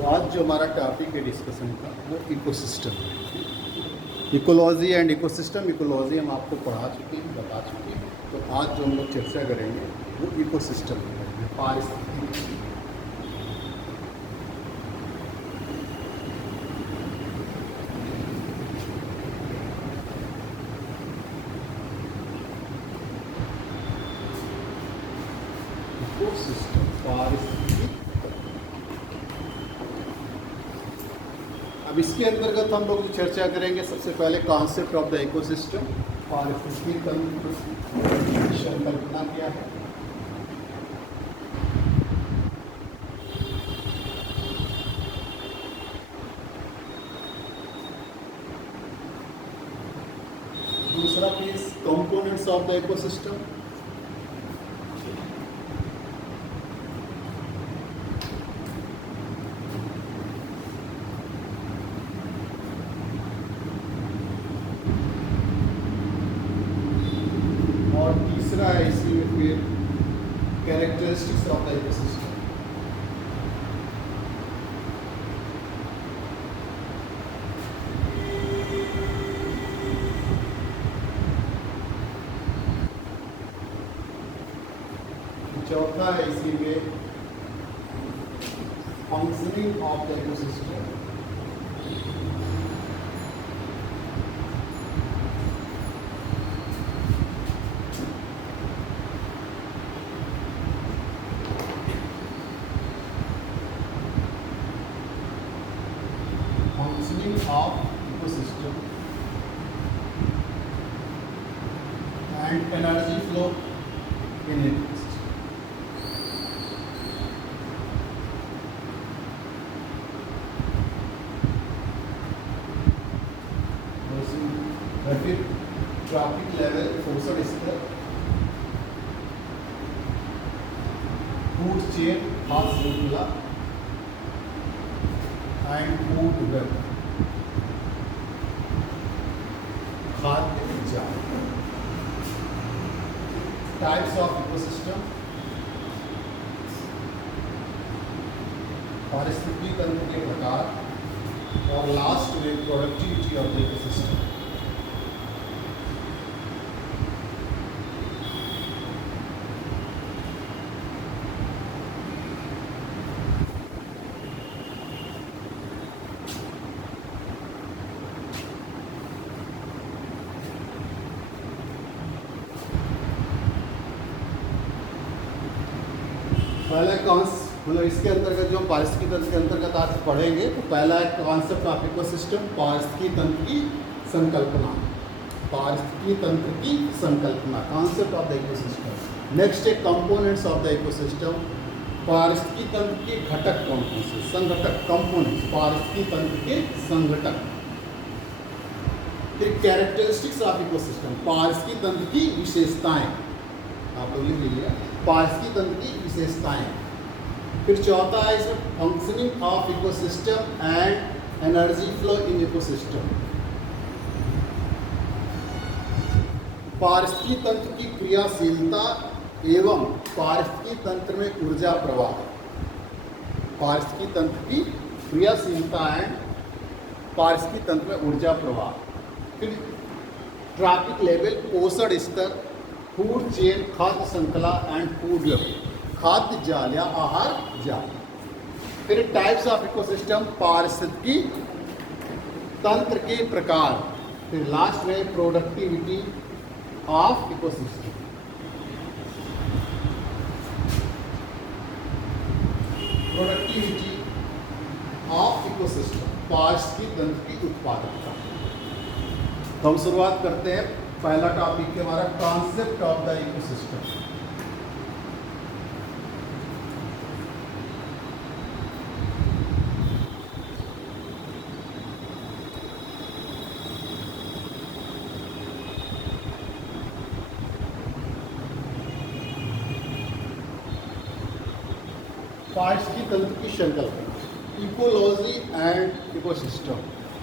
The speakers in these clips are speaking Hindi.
तो आज जो हमारा टॉपिक है डिस्कशन का वो इकोसिस्टम है। Ecology and ecosystem. इकोलॉजी हम आपको पढ़ा चुके हैं, बता चुके हैं। तो आज जो हम लोग चर्चा करेंगे वो इकोसिस्टम है, पारिस्थितिकी। इकोसिस्टम, पारिस्थितिकी। अब इसके अंतर्गत हम लोग जो चर्चा करेंगे, सबसे पहले कॉन्सेप्ट ऑफ द इकोसिस्टम। पारिस्थितिकी तंत्र की संकल्पना क्या है, दूसरा please components of the ecosystem, और तीसरा है इसी में फिर कैरेक्टरिस्टिक्स ऑफ द इकोसिस्टम। चौथा है इसी में functioning of the ecosystem. Functioning of ecosystem and energy flow in it. फिर ट्रैफिक लेवल, फोर्सड स्तर, फूड चेन, खाद्य श्रृंखला एंड फूड वेब, खाद्य जाल। टाइप्स ऑफ इकोसिस्टम, पारिस्थितिकी तंत्र के प्रकार, और लास्ट में प्रोडक्टिविटी ऑफ द इकोसिस्टम। पहला मतलब इसके अंतर्गत जो पारिस्थितिकी तंत्र के अंतर्गत आज पढ़ेंगे, तो पहला है कॉन्सेप्ट ऑफ इकोसिस्टम, पारिस्थितिकी तंत्र की संकल्पना। पारिस्थितिकी तंत्र की संकल्पना, concept of the ecosystem. Next है कंपोनेंट्स ऑफ द इकोसिस्टम, पारिस्थितिकी तंत्र के घटक कौन कौन से, संघटक, कंपोनेंट्स, पारिस्थितिकी तंत्र के संघटक। फिर कैरेक्टरिस्टिक्स ऑफ इकोसिस्टम, पारिस्थितिकी तंत्र की विशेषताएं, आप लोग लिख लीजिए, पारिस्थितिकी तंत्र की विशेषताएं। फिर चौथा है इसमें functioning of ecosystem and energy flow in ecosystem, पारिस्थितिकी तंत्र की क्रियाशीलता एवं पारिस्थितिकी तंत्र में ऊर्जा प्रवाह। पारिस्थितिकी तंत्र की क्रियाशीलता एंड पारिस्थितिकी तंत्र में ऊर्जा प्रवाह। फिर ट्रैफिक लेवल, पोषण स्तर, फूड चेन, खाद्य श्रृंखला एंड फूड वेब, खाद्य जाल या आहार जाल। फिर टाइप्स ऑफ इकोसिस्टम, पारिस्थितिकी तंत्र के प्रकार। फिर लास्ट में productivity of ecosystem. Productivity of ecosystem, पारिस्थितिकी तंत्र की उत्पादकता। तो हम शुरुआत करते हैं, पहला टॉपिक है हमारा कॉन्सेप्ट ऑफ द इकोसिस्टम। पारिस्थितिकी तंत्र की संकल्पना, इकोलॉजी एंड इकोसिस्टम।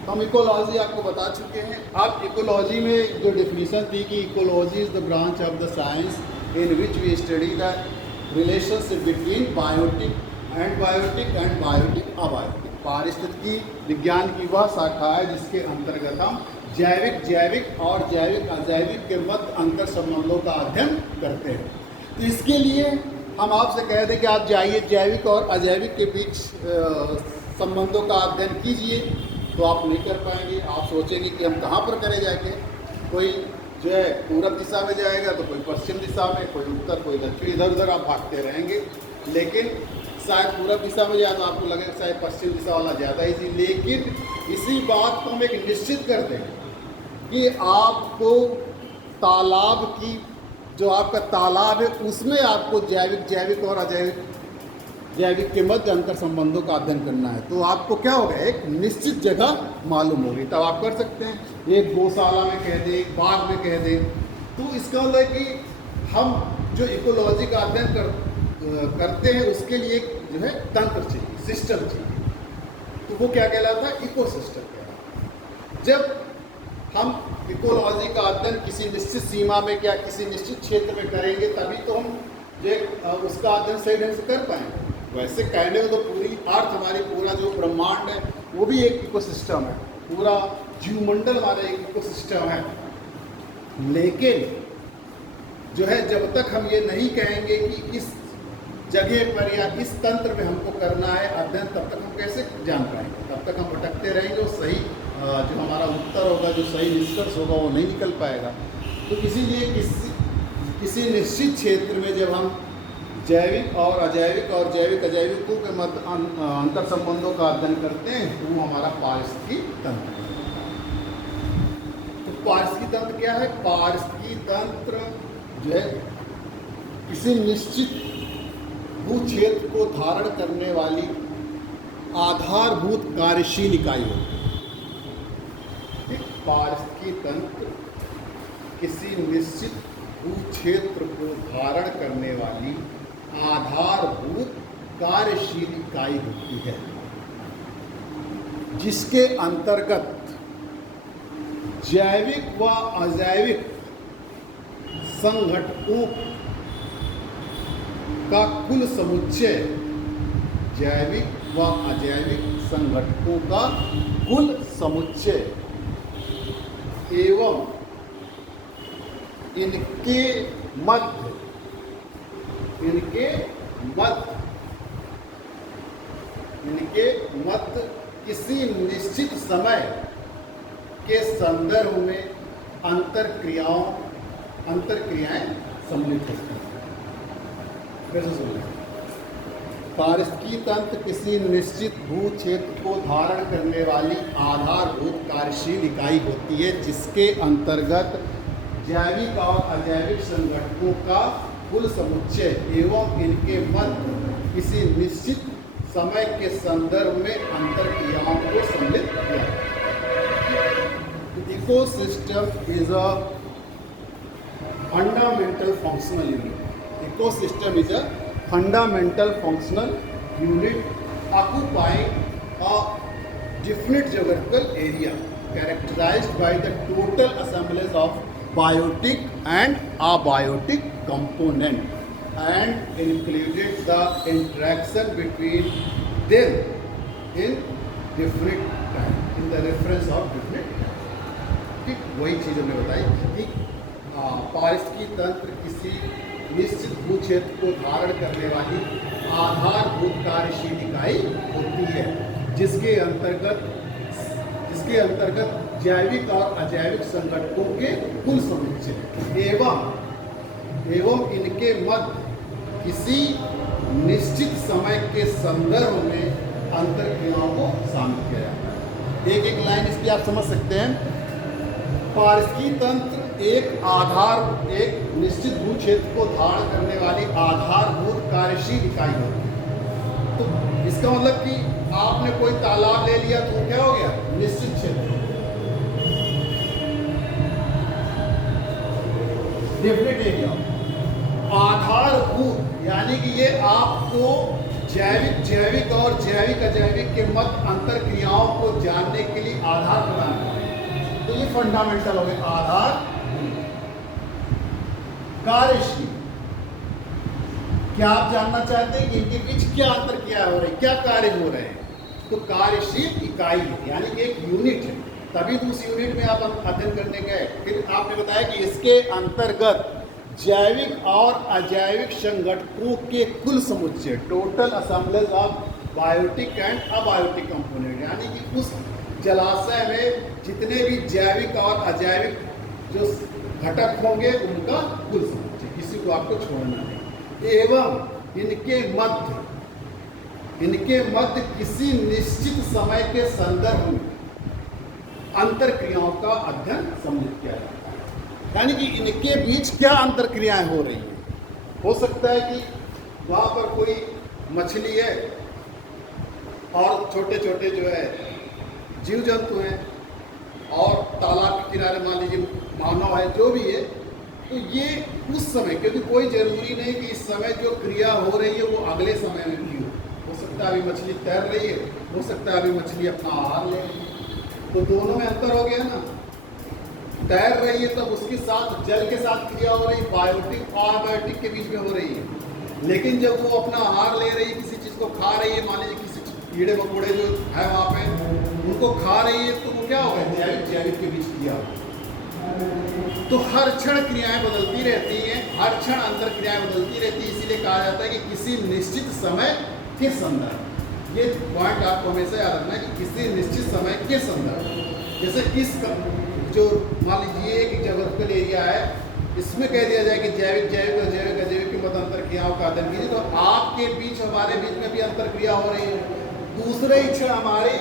हम इकोलॉजी आपको बता चुके हैं। अब इकोलॉजी में जो डेफिनेशन थी कि ecology is the branch of the science in which we study the relationship between biotic and biotic abiotic. पारिस्थितिकी विज्ञान की वह शाखा है जिसके अंतर्गत हम जैविक और जैविक अजैविक के मध्य अंतर संबंधों का अध्ययन करते हैं। तो इसके लिए हम आपसे कह दें कि आप जाइए जैविक और अजैविक के बीच संबंधों का अध्ययन कीजिए, तो आप नहीं कर पाएंगे। आप सोचेंगे कि हम कहाँ पर करें जाके, कोई जो है पूरब दिशा में जाएगा तो कोई पश्चिम दिशा में, कोई उत्तर, कोई दक्षिण, इधर उधर आप भागते रहेंगे। लेकिन शायद पूरब दिशा में जाए तो आपको लगेगा शायद पश्चिम दिशा वाला ज़्यादा ईजी। लेकिन इसी बात को हम एक निश्चित कर दें कि आपको तालाब की, जो आपका तालाब है उसमें आपको जैविक और जैविक के मध्य अंतर संबंधों का अध्ययन करना है, तो आपको क्या होगा, एक निश्चित जगह मालूम होगी, तब आप कर सकते हैं। एक गौशाला में कह दें, एक बाग में कह दें, तो इसका मतलब है कि हम जो इकोलॉजी का अध्ययन करते हैं उसके लिए एक जो है तंत्र चाहिए, सिस्टम चाहिए, तो वो क्या कहलाता है, इकोसिस्टम कहलाता है। जब हम इकोलॉजी का अध्ययन किसी निश्चित सीमा में, क्या किसी निश्चित क्षेत्र में करेंगे, तभी तो हम जो उसका अध्ययन सही ढंग से कर पाएंगे। वैसे कहने में तो पूरी अर्थ हमारी, पूरा जो ब्रह्मांड है वो भी एक इकोसिस्टम है, पूरा जीवमंडल हमारा एक इकोसिस्टम है। लेकिन जो है जब तक हम ये नहीं कहेंगे कि इस जगह पर या इस तंत्र में हमको करना है अध्ययन, तब तक हम कैसे जान पाएंगे, तब तक हम भटकते रहेंगे और सही जो हमारा उत्तर होगा, जो सही निष्कर्ष होगा वो नहीं निकल पाएगा। तो इसीलिए किसी निश्चित क्षेत्र में जब हम जैविक और जैविक अजैविकों के मध्य अंतर संबंधों का अध्ययन करते हैं, तो वो हमारा पारिस्थितिकी तंत्र है। तो पारिस्थितिकी तंत्र क्या है? पारिस्थितिकी तंत्र जो है किसी निश्चित भू क्षेत्र को धारण करने वाली आधारभूत कार्यशील इकाई होती है। पारिस्थितिकी तंत्र किसी निश्चित भू क्षेत्र को धारण करने वाली आधारभूत कार्यशील इकाई होती है, जिसके अंतर्गत जैविक व अजैविक संघटकों का कुल समुच्चय, जैविक व अजैविक संघटकों का कुल समुच्चय एवं इनके मध्य किसी निश्चित समय के संदर्भ में अंतरक्रियाएं सम्मिलित होती हैं। कैसे सुनिए, पारिस्थितिकी तंत्र किसी निश्चित भू क्षेत्र को धारण करने वाली आधारभूत कार्यशील इकाई होती है, जिसके अंतर्गत जैविक और अजैविक संघटकों का कुल समुच्चय एवं इनके मध्य किसी निश्चित समय के संदर्भ में अंतरक्रियाओं को सम्मिलित किया। Ecosystem is a fundamental functional unit. Ecosystem is a fundamental functional unit occupying a definite geographical area characterized by the total assemblage of biotic and abiotic component and included the interaction between them in definite time, in the reference of definite time। ठीक, वही चीज़ हमने बताई कि पारिस्थितिकी तंत्र किसी निश्चित भू क्षेत्र को धारण करने वाली आधारभूत कार्यशील इकाई होती है, जिसके अंतर्गत जैविक और अजैविक संघटकों के कुल समुच्चय एवं इनके मध्य किसी निश्चित समय के संदर्भ में अंतरक्रियाओं को शामिल किया जाता है। एक लाइन इसकी आप समझ सकते हैं। पारिस्थितिकी तंत्र एक निश्चित भू क्षेत्र को धारण करने वाली आधारभूत कार्यशील इकाई होती है। तो इसका मतलब कि आपने कोई तालाब ले लिया तो क्या हो गया, निश्चित क्षेत्र, डेफिनेट एरिया। आधारभूत यानी कि ये आपको जैविक और जैविक अजैविक के मध्य अंतर क्रियाओं को जानने के लिए आधार प्रदान करें। तो ये फंडामेंटल हो गए आधार। कार्यशील, क्या आप जानना चाहते हैं कि इनके बीच क्या अंतर क्या हो रहे हैं, क्या कार्य हो रहे हैं? तो कार्यशील इकाई है, यानी कि एक यूनिट है, तभी तो उस यूनिट में आप अध्ययन करने गए। फिर आपने बताया कि इसके अंतर्गत जैविक और अजैविक संगठकों के कुल समुच्चय, total assemblage of biotic and abiotic component, यानी कि उस जलाशय में जितने भी जैविक और अजैविक जो घटक होंगे उनका कुल समुच्चय, किसी को आपको छोड़ना नहीं। एवं इनके मध्य किसी निश्चित समय के संदर्भ में अंतर क्रियाओं का अध्ययन सम्मिलित किया जाता है, यानी कि इनके बीच क्या अंतर क्रियाएं हो रही हैं। हो सकता है कि वहाँ पर कोई मछली है और छोटे छोटे जो है जीव जंतु हैं, और तालाब के किनारे मान लीजिए मानव है, जो भी है, तो ये उस समय, क्योंकि कोई जरूरी नहीं कि इस समय जो क्रिया हो रही है वो अगले समय में भी हो सकता है अभी मछली तैर रही है, हो सकता है अभी मछली अपना आहार ले रही है, तो दोनों में अंतर हो गया ना। तैर रही है तब उसके साथ जल के साथ क्रिया हो रही, बायोटिक और अबायोटिक के बीच में हो रही है, लेकिन जब वो अपना आहार ले रही है, किसी चीज़ को खा रही है, मान लीजिए किसी कीड़े मकोड़े जो है वहाँ पे उनको खा रही है, तो वो क्या होगा, जैविक के बीच क्रिया। तो हर क्षण क्रियाएं बदलती रहती हैं, हर क्षण अंतर क्रियाएं बदलती रहती है, इसीलिए कहा जाता है कि किसी निश्चित समय के संदर्भ, ये पॉइंट आपको हमेशा याद रखना है कि किसी निश्चित समय के संदर्भ, जैसे इस जो मान लीजिए कि ज्योग्राफिकल एरिया है, इसमें कह दिया जाए कि जैविक और जैविक अजैविक के मध्य अंतर क्रियाओं का अध्ययन कीजिए, तो आपके बीच हमारे बीच में भी अंतर क्रिया हो रही है। दूसरे ही क्षण हमारी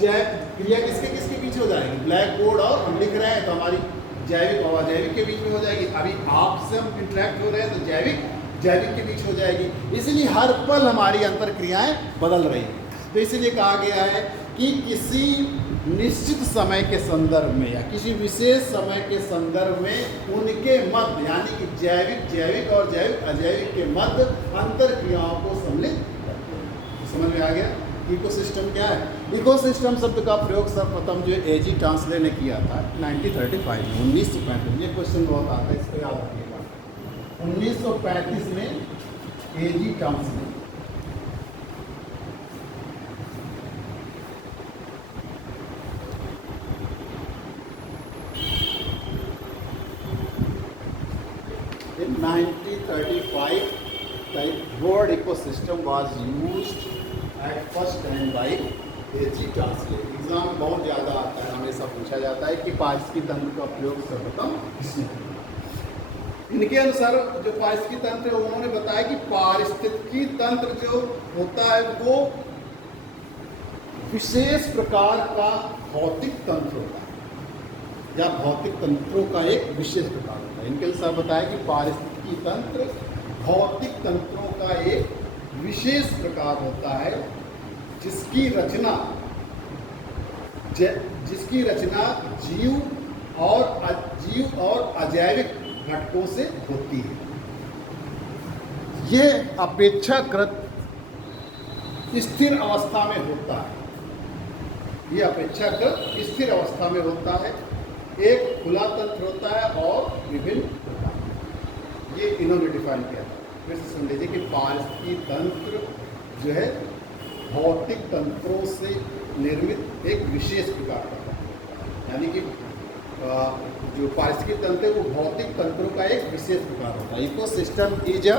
क्रिया किसके बीच हो जाएगी, ब्लैक बोर्ड और हम लिख रहे हैं तो हमारी जैविक और अजैविक के बीच में हो जाएगी। अभी आपसे हम इंटरेक्ट हो रहे हैं तो जैविक के बीच हो जाएगी। इसलिए हर पल हमारी अंतर क्रियाएं बदल रही हैं। तो इसीलिए कहा गया है कि किसी निश्चित समय के संदर्भ में या किसी विशेष समय के संदर्भ में उनके मध्य, यानी कि जैविक और जैविक अजैविक के मध्य अंतर क्रियाओं को सम्मिलित करते हैं। समझ में आ गया। इकोसिस्टम क्या है? इकोसिस्टम शब्द का प्रयोग सर्वप्रथम जो एजी टांसले ने किया था 1935 में, 1935। ये क्वेश्चन बहुत आता है, इसको याद रखिएगा। 1935 में एजी Tansley. In 1935, the word ecosystem was used at first time by A.G. Tansley. Exam में बहुत ज़्यादा आता है, हमेशा पूछा जाता है कि पारिस्थितिकी तंत्र का प्रयोग सर्वप्रथम किसने किया। इनके अनुसार जो पारिस्थितिकी तंत्र है उन्होंने बताया कि पारिस्थितिकी तंत्र जो होता है वो विशेष प्रकार का भौतिक तंत्र होता है, या भौतिक तंत्रों का एक विशेष प्रकार होता है। इनके अनुसार बताया कि पारिस्थितिकी तंत्र भौतिक तंत्रों का एक विशेष प्रकार होता है जिसकी रचना जीव और अजैविक घटकों से होती है। यह अपेक्षाकृत स्थिर अवस्था में होता है। यह अपेक्षाकृत स्थिर अवस्था में होता है। एक खुला तंत्र होता है और विभिन्न होता है। ये इन्होंने डिफाइन किया था। फिर से सुन लीजिए कि पारिस्थितिकी तंत्र जो है भौतिक तंत्रों से निर्मित एक विशेष प्रकार का है, यानी कि जो पारिस्थितिकी तंत्र है वो भौतिक तंत्रों का एक विशेष प्रकार होता है। Ecosystem is a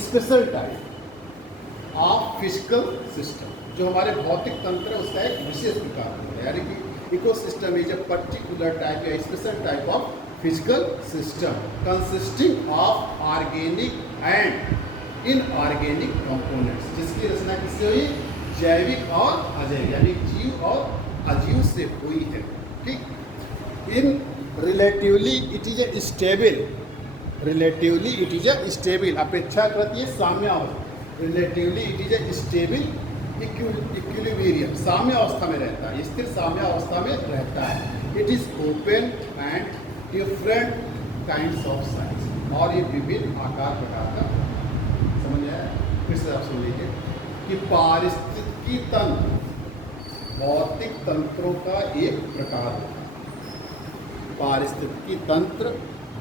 special type of physical system. जो हमारे भौतिक तंत्र है उसका एक विशेष प्रकार होता है, यानी कि ecosystem is a particular type या special type of physical system consisting of organic and inorganic components, जिसकी रचना किससे हुई? जैविक और अजैविक, यानी जीव और अजीव से हुई है। ठीक। इन relatively it is a stable, अपेक्षाकृत ये साम्यावस्था, relatively it is a stable equilibrium, साम्य अवस्था में रहता है, स्थिर साम्य अवस्था में रहता है। It is open and different kinds of size, और ये विभिन्न आकार प्रकार का। समझ आया? फिर से आप सुन लीजिए कि पारिस्थितिकी तंत्र भौतिक तंत्रों का एक प्रकार होता है। पारिस्थितिकी तंत्र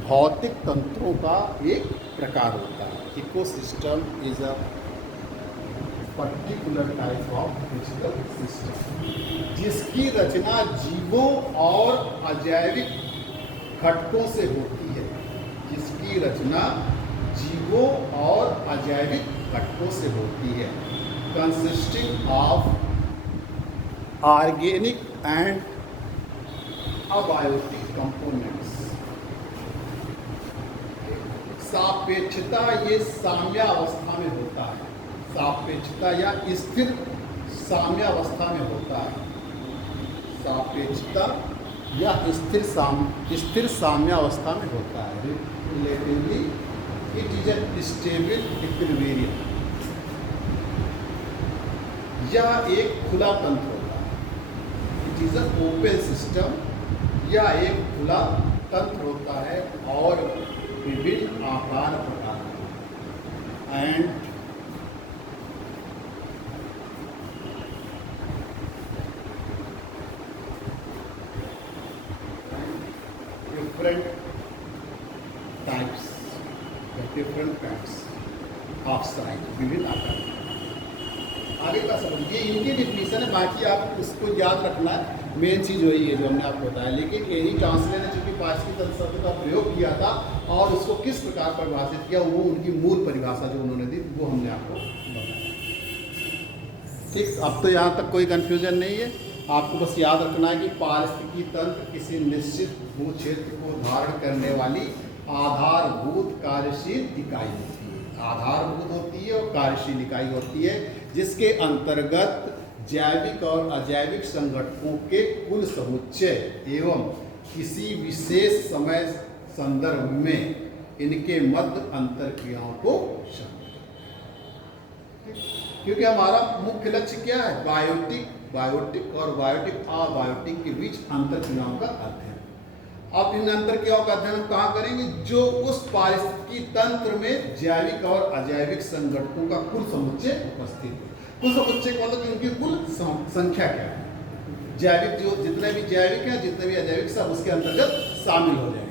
भौतिक तंत्रों का एक प्रकार होता है। Ecosystem is a particular type of physical system, जिसकी रचना जीवों और अजैविक घटकों से होती है, जिसकी रचना जीवों और अजैविक घटकों से होती है, consisting of organic and abiotic components. सापेक्षता ये साम्यावस्था में होता है, सापेक्षता या स्थिर साम्यावस्था में होता है, सापेक्षता या स्थिर साम्यावस्था में होता है। Relatively it is a stable equilibrium. यह एक खुला तंत्र होता है, it is a open system. यह एक खुला तंत्र होता है और विभिन्न आकार प्रकार and different types of size, विभिन्न आकार। आगे का समझिए, इनकी डिफिनीशन है, बाकी आप उसको याद रखना है। मेन चीज़ वही है जो हमने आपको बताया। लेकिन यही चांसलर ने चूंकि पार्श्वी तंत्र शब्द का प्रयोग किया था और उसको किस प्रकार परिभाषित किया, वो उनकी मूल परिभाषा जो उन्होंने दी वो हमने आपको बताया। ठीक, अब तो यहाँ तक कोई कन्फ्यूजन नहीं है। आपको बस याद रखना है कि पारिस्थितिकी तंत्र किसी निश्चित भू क्षेत्र को धारण करने वाली आधारभूत कार्यशील इकाई होती है, आधारभूत होती है और कार्यशील इकाई होती है, जिसके अंतर्गत जैविक और अजैविक संगठनों के कुल समुच्चय एवं किसी विशेष समय संदर्भ में इनके मध्य अंतरक्रियाओं को शामिल है। क्योंकि हमारा मुख्य लक्ष्य क्या है, बायोटिक और बायोटिक अबायोटिक के बीच अंतरक्रियाओं का अध्ययन। अब इन अंतरक्रियाओं का अध्ययन कहाँ करेंगे, जो उस पारिस्थितिकी तंत्र में जैविक और अजैविक संगठनों का कुल समुच्चय उपस्थित है। कुल समुच्चय का मतलब उनकी कुल संख्या क्या है, जैविक जो जितने भी जैविक हैं, जितने भी अजैविक, सब उसके अंतर्गत शामिल हो जाएंगे।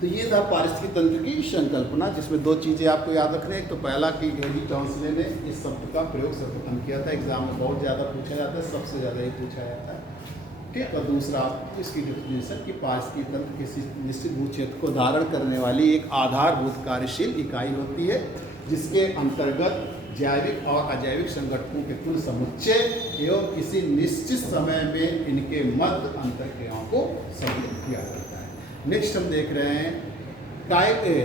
तो ये था पारिस्थितिकी तंत्र की संकल्पना, जिसमें दो चीज़ें आपको याद रखने। एक तो पहला कि एडी टॉन्सले ने इस शब्द का प्रयोग सर्वप्रथम किया था, एग्जाम में बहुत ज़्यादा पूछा जाता है, सबसे ज़्यादा ही पूछा जाता है। ठीक, और दूसरा इसकी डिफिनेशन कि पारिस्थितिकी तंत्र किसी निश्चित भू क्षेत्र को धारण करने वाली एक आधारभूत कार्यशील इकाई होती है, जिसके अंतर्गत जैविक और अजैविक संगठनों के कुल समुच्चय एवं किसी निश्चित समय में इनके मध्य अंतरक्रियाओं को सम्मिलित किया जाता है। नेक्स्ट हम देख रहे हैं टाइप ए।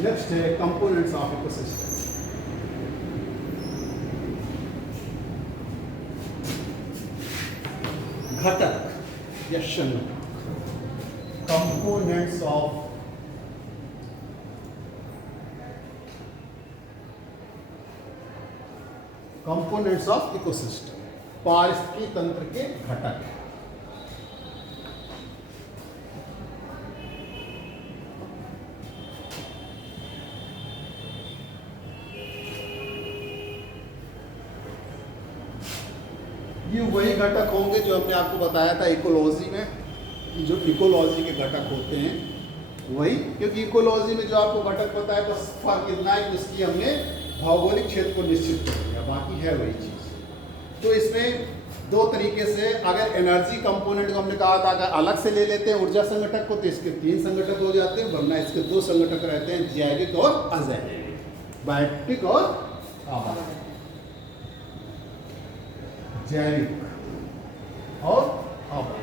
नेक्स्ट है कंपोनेंट्स ऑफ इकोसिस्टम। घटक या संगठन, कंपोनेंट्स ऑफ इकोसिस्टम, पारिस्थितिकी तंत्र के घटक। ये वही घटक होंगे जो हमने आपको बताया था इकोलॉजी में, जो इकोलॉजी के घटक होते हैं वही। क्योंकि इकोलॉजी में जो आपको घटक बताया, बस फर्क इतना है कि उसकी हमने भौगोलिक क्षेत्र को निश्चित कर दिया, बाकी है वही चीज़। तो इसमें दो तरीके से, अगर एनर्जी कंपोनेंट को हमने कहा था अगर अलग से ले लेते हैं ऊर्जा संगठक को, तो इसके 3 संगठक हो जाते हैं, वरना इसके 2 संगठक रहते हैं, जैविक और अजैविक, बायोटिक और अबायोटिक। जैविक और अबायोटिक।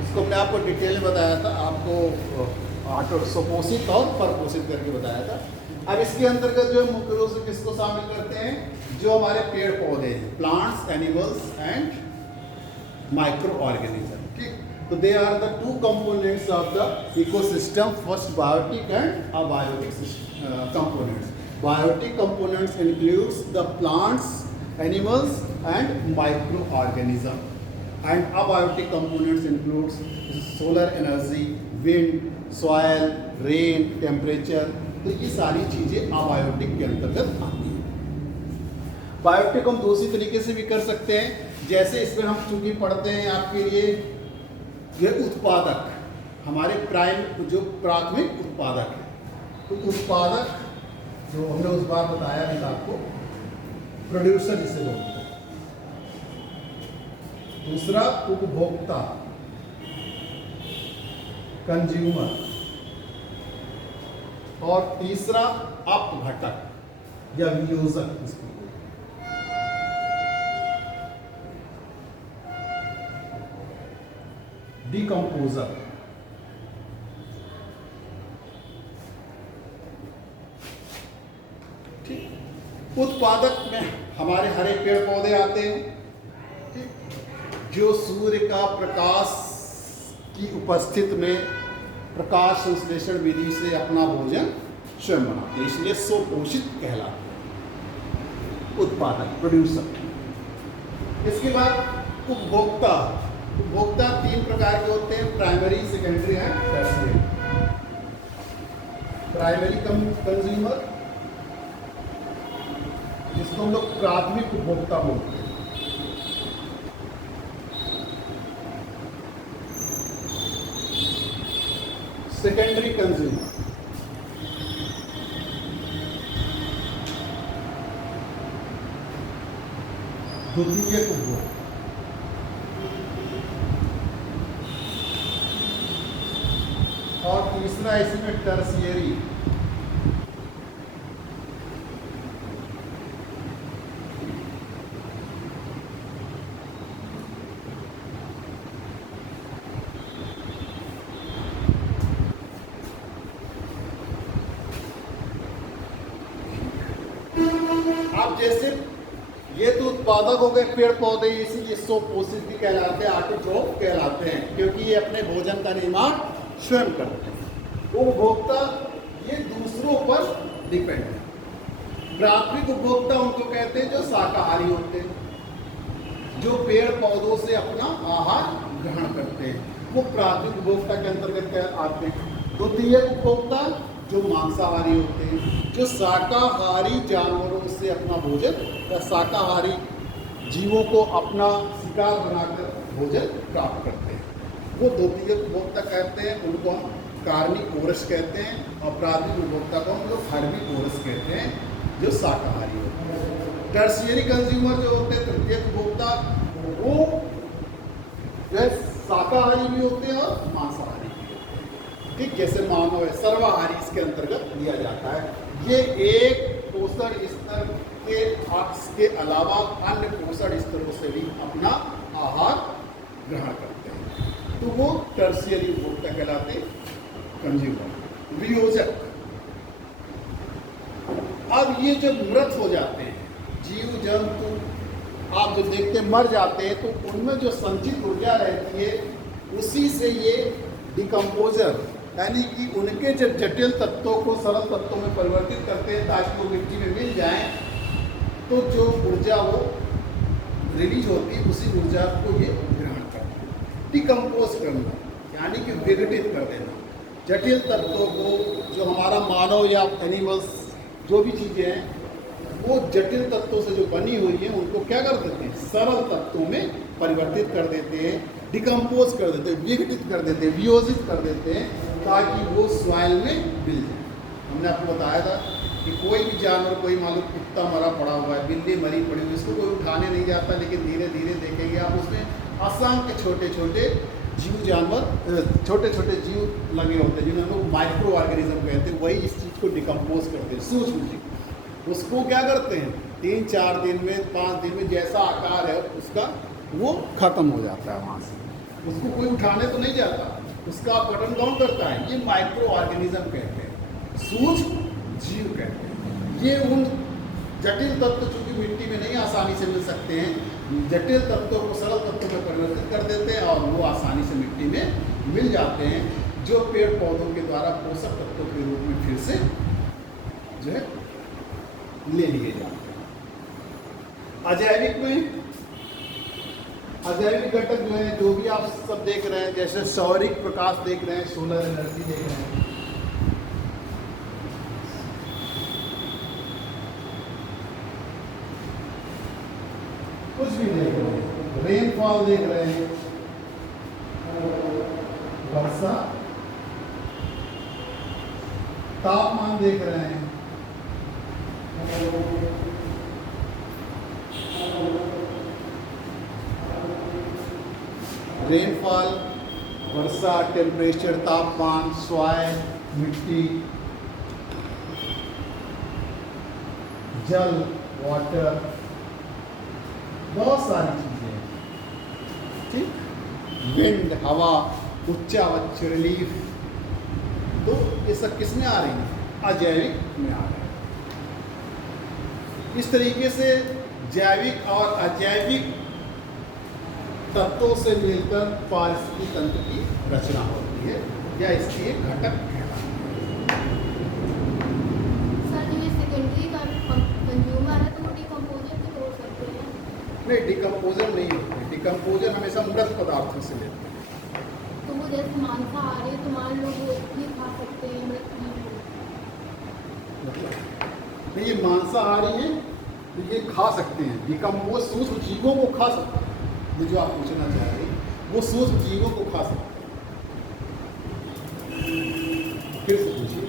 इसको हमने आपको डिटेल में बताया था, आपको स्वपोषित और परपोषित करके बताया था। अब इसके अंतर्गत जो मुख्य रूप से किसको शामिल करते हैं, जो हमारे पेड़ पौधे हैं, plants, animals and micro organism. ठीक, तो they are the 2 components of the ecosystem, first biotic and abiotic components. Biotic components includes the plants, animals and microorganism, and abiotic components includes solar energy, wind, soil, rain, temperature। तो ये सारी चीज़ें अबायोटिक के अंतर्गत आती हैं। बायोटिक हम दूसरी तरीके से भी कर सकते हैं, जैसे इसमें हम चूंकि पढ़ते हैं आपके लिए ये उत्पादक, हमारे जो प्राथमिक उत्पादक है। तो उत्पादक जो हमने उस बार बताया भी था आपको, प्रोड्यूसर जिसे बोलते हैं। दूसरा उपभोक्ता, कंज्यूमर। और तीसरा अपघटक या वियोजक इसको बोलते हैं, डिकम्पोजर। ठीक, उत्पादक में हमारे हरे पेड़ पौधे आते हैं, ठीक, जो सूर्य का प्रकाश की उपस्थिति में प्रकाश संश्लेषण विधि से अपना भोजन स्वयं बनाते हैं, इसलिए स्वपोषित कहलाते हैं उत्पादक, प्रोड्यूसर। इसके बाद उपभोक्ता। उपभोक्ता 3 प्रकार के होते हैं, primary, secondary and tertiary. Primary consumer, जिसको हम लोग प्राथमिक उपभोक्ता बोलते हैं। सेकेंडरी कंज्यूमर, द्वितीयक उपभोक्ता। और तीसरा इसमें टर्शियरी। अब जैसे ये तो उत्पादक हो गए पेड़ पौधे, इसीलिए स्वपोषित भी कहलाते हैं, ऑटोट्रोफ कहलाते हैं, क्योंकि ये अपने भोजन का निर्माण स्वयं करते हैं। उपभोक्ता ये दूसरों पर डिपेंड है। प्राथमिक उपभोक्ता उनको कहते हैं जो शाकाहारी होते हैं, जो पेड़ पौधों से अपना आहार ग्रहण करते हैं, वो प्राथमिक उपभोक्ता के अंतर्गत आते हैं। द्वितीय उपभोक्ता जो मांसाहारी होते हैं, जो शाकाहारी जानवरों से अपना भोजन या शाकाहारी जीवों को अपना शिकार बनाकर भोजन प्राप्त करते हैं, वो द्वितीय उपभोक्ता कहते हैं। उनको हम कार्निवोरस कहते हैं। और प्राथमिक उपभोक्ता को हम लोग हर्बीवोरस कहते हैं, जो शाकाहारी होते हैं। टर्शियरी कंज्यूमर जो होते हैं, तृतीय उपभोक्ता, वो जो है शाकाहारी भी होते हैं और मांसाहारी भी होते हैं। ठीक, जैसे मानव है, सर्वाहारी इसके अंतर्गत लिया जाता है। ये एक पोषण स्तर के अलावा अन्य पोषण स्तरों से भी अपना आहार ग्रहण करते हैं, तो वो टर्शियरी उपभोक्ता कहलाते हैं, कंज्यूमर। वियोजक, अब ये जब मृत हो जाते हैं जीव जंतु, आप जो देखते हैं मर जाते हैं, तो उनमें जो संचित ऊर्जा रहती है उसी से ये डिकम्पोजर, यानी कि उनके जो जटिल तत्वों को सरल तत्वों में परिवर्तित करते हैं ताकि वो मिट्टी में मिल जाएं, तो जो ऊर्जा वो रिलीज होती है उसी ऊर्जा को ये ग्रहण करते हैं। डिकम्पोज करना यानी कि विघटित कर देना जटिल तत्वों को, जो हमारा मानव या एनिमल्स जो भी चीज़ें हैं वो जटिल तत्वों से जो बनी हुई है उनको क्या कर देते हैं, सरल तत्वों में परिवर्तित कर देते हैं, डिकम्पोज कर देते हैं, विघटित कर देते हैं, वियोजित कर देते हैं, ताकि वो सॉइल में मिल जाए। हमने आपको बताया था कि कोई भी जानवर, कोई मालूम कुत्ता मरा पड़ा हुआ है, बिल्ली मरी पड़ी हुई, इसको कोई उठाने नहीं जाता, लेकिन धीरे धीरे देखेंगे आप उसमें असंख्य छोटे छोटे जीव जानवर, छोटे छोटे जीव लगे होते हैं जिन्हें हम लोग माइक्रो ऑर्गेनिज्म कहते हैं। वही इस चीज़ को डिकम्पोज करते हैं, सूक्ष्म जीव। उसको क्या करते हैं, 3-4 दिन में, 5 दिन में, जैसा आकार है उसका, वो खत्म हो जाता है वहाँ से। उसको कोई उठाने तो नहीं जाता, उसका अपघटन कौन करता है, ये माइक्रो ऑर्गेनिज्म कहते हैं, सूक्ष्म जीव कहते हैं। ये उन जटिल तत्व चूंकि मिट्टी में नहीं आसानी से मिल सकते हैं, जटिल तत्वों को सरल तत्वों में परिवर्तित कर देते हैं और वो आसानी से मिट्टी में मिल जाते हैं, जो पेड़ पौधों के द्वारा पोषक तत्वों के रूप में फिर से जो है ले लिए जाते हैं। अजैविक में अजैविक घटक जो है, जो भी आप सब देख रहे हैं, जैसे सौरिक प्रकाश देख रहे हैं, सोलर एनर्जी देख रहे हैं, कुछ भी देख रहे हैं, रेनफॉल देख रहे हैं, वर्षा तापमान देख रहे हैं, रेनफॉल, वर्षा, टेम्परेचर, तापमान, सॉइल, मिट्टी, जल, वाटर, बहुत सारी चीजें, ठीक। विंड, हवा, उच्चावच, रिलीफ, तो ये सब किस में आ रही है? अजैविक में आ रही है। इस तरीके से जैविक और अजैविक तत्वों से मिलकर पारिस्थितिकी तंत्र की रचना होती है या इसके एक घटक कहलाते हैं। सर जो ये सेकेंडरी का कंज्यूमर है तो वो डिकम्पोजर तो हो सकते हैं? नहीं, डिकम्पोजर नहीं होते। डिकम्पोजर हमेशा मृत पदार्थों से लेते हैं। तो वो जैसे मांसाहारी तो मान लो वो भी खा सकते हैं मृत जीव? मतलब नहीं, ये मांसाहारी है तो ये खा सकते हैं। डिकम्पोज सूक्ष्म जीवों को खा सकते हैं। ये जो आप पूछना चाह रहे हैं वो सूक्ष्म जीवों को खा सकते हैं। फिर से पूछिए।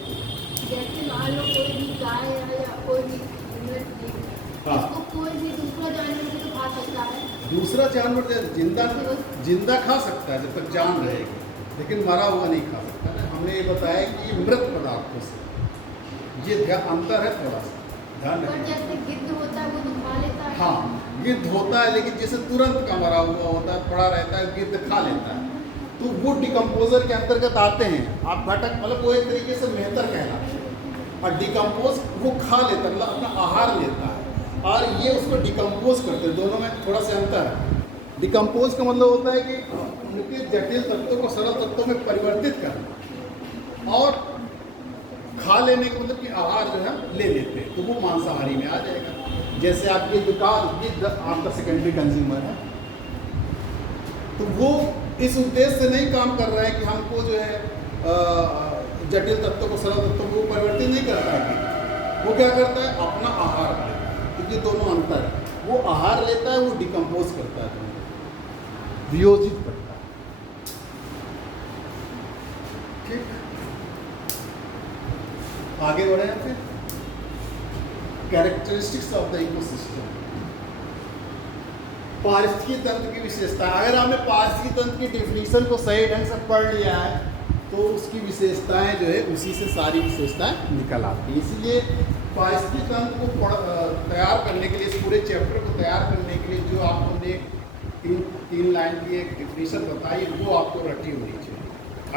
जैसे मान लो कोई भी गाय है या कोई भी मृत जीव, हाँ। उसको कोई भी दूसरा जानवर भी तो खा सकता है? दूसरा जानवर जिंदा खा सकता है जब तक जान रहेगी, लेकिन मरा हुआ नहीं खा सकता ना। हमने ये बताया कि ये मृत पदार्थों से, ये अंतर है थोड़ा सा, ध्यान पर रखिए। जैसे गिद्ध होता है वो तो खा लेता है? हाँ, गिद्ध होता है, लेकिन जैसे तुरंत का मरा हुआ होता है, पड़ा रहता है, गिद्ध खा लेता है, तो वो डिकम्पोजर के अंतर्गत आते हैं। आप घटक मतलब वो एक तरीके से मेहतर कहलाते हैं। और डिकम्पोज वो खा लेता है, मतलब अपना आहार लेता है, और ये उसको डिकम्पोज करते हैं। दोनों में थोड़ा सा अंतर है। डिकम्पोज का मतलब होता है कि उनके जटिल तत्वों को सरल तत्वों में परिवर्तित करना, और खा लेने का मतलब कि आहार जो है ले लेते हैं, तो वो मांसाहारी में आ जाएगा। जैसे आपके गिद्ध आपका सेकेंडरी कंज्यूमर है, तो वो इस उद्देश्य से नहीं काम कर रहा है कि हमको जो है जटिल तत्वों को सरल तत्वों को परिवर्तित नहीं करता है। वो क्या करता है? अपना आहार लेता है। तो ये दोनों अंतर है। वो आहार लेता है, वो डिकम्पोज करता है, वियोजित करता है, ठीक। आगे बढ़े हैं फिर। कैरेक्टरिस्टिक्स ऑफ द इकोसिस्टम, पारिस्थितिकी तंत्र की विशेषता। अगर आपने पारिस्थितिकी तंत्र की डेफिनेशन को सही ढंग से पढ़ लिया है तो उसकी विशेषताएं जो है उसी से सारी विशेषताएं निकल आती हैं। इसलिए पारिस्थितिकी तंत्र को तैयार करने के लिए, इस पूरे चैप्टर को तैयार करने के लिए जो आपने तीन लाइन की एक डेफिनेशन बताई, वो आपको रटी होनी चाहिए।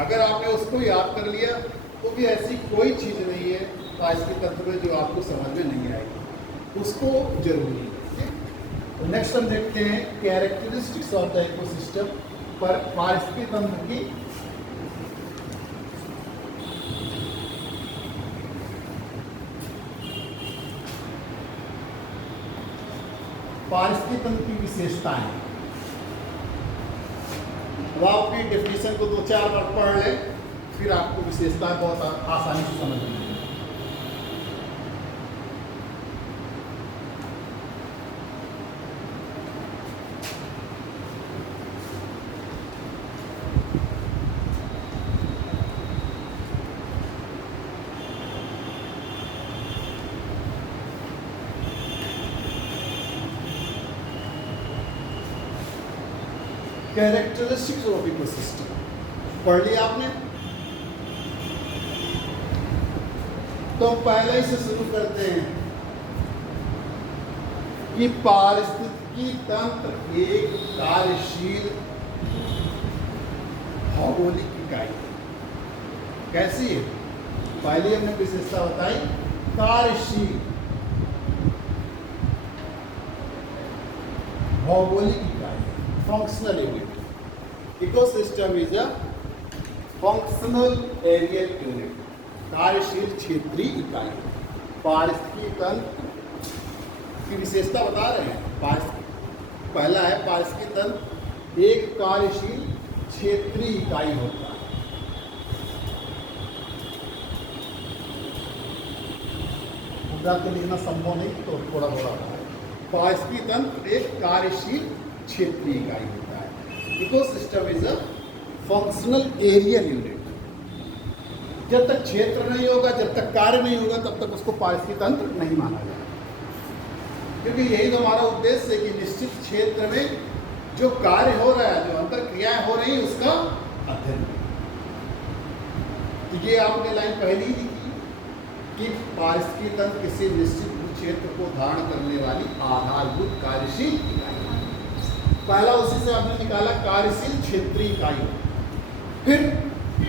अगर आपने उसको याद कर लिया तो भी ऐसी कोई चीज़ नहीं है पारिस्थितिकी तंत्र में जो आपको समझ में नहीं आएगी, उसको जरूरी है। तो नेक्स्ट हम देखते हैं कैरेक्टरिस्टिक्स ऑफ द इकोसिस्टम पर पारिस्थितिकी तंत्र की पारिस्थितिकी तंत्र की विशेषताएं। अब आपकी डेफिनेशन को 2-4 बार पढ़ ले, फिर आपको विशेषताएं बहुत आसानी से समझ में आएगी। कैरेक्टरिस्टिक्स ऑफ इकोसिस्टम पढ़ लिया आपने? तो पहले से शुरू करते हैं कि पारिस्थितिकी तंत्र एक कार्यशील भौगोलिक इकाई है। कैसी है? पहले हमने विशेषता बताई, कार्यशील भौगोलिक इकाई, functional unit. Ecosystem is a functional areal unit, कार्यशील क्षेत्रीय इकाई। पारिस्थितिकी तंत्र की विशेषता बता रहे हैं। पहला है पारिस्थितिकी तंत्र एक कार्यशील क्षेत्रीय इकाई होता है। पूरा तो लिखना संभव नहीं, तो थोड़ा थोड़ा है। पारिस्थितिकी तंत्र एक कार्यशील क्षेत्रीय इकाई होता है। Ecosystem is a functional areal unit. जब तक क्षेत्र नहीं होगा, जब तक कार्य नहीं होगा, तब तक उसको पारिस्थितिक तंत्र नहीं माना जाएगा। क्योंकि यही तो हमारा उद्देश्य है कि निश्चित क्षेत्र में जो कार्य हो रहा है, जो अंतर क्रियाएं हो रही, उसका अध्ययन। तो ये आपने लाइन पहली ही लिखी कि पारिस्थितिक तंत्र किसी निश्चित क्षेत्र को धारण करने वाली आधारभूत कार्यशील इकाई। पहला उसी से आपने निकाला कार्यशील क्षेत्रीय इकाई। फिर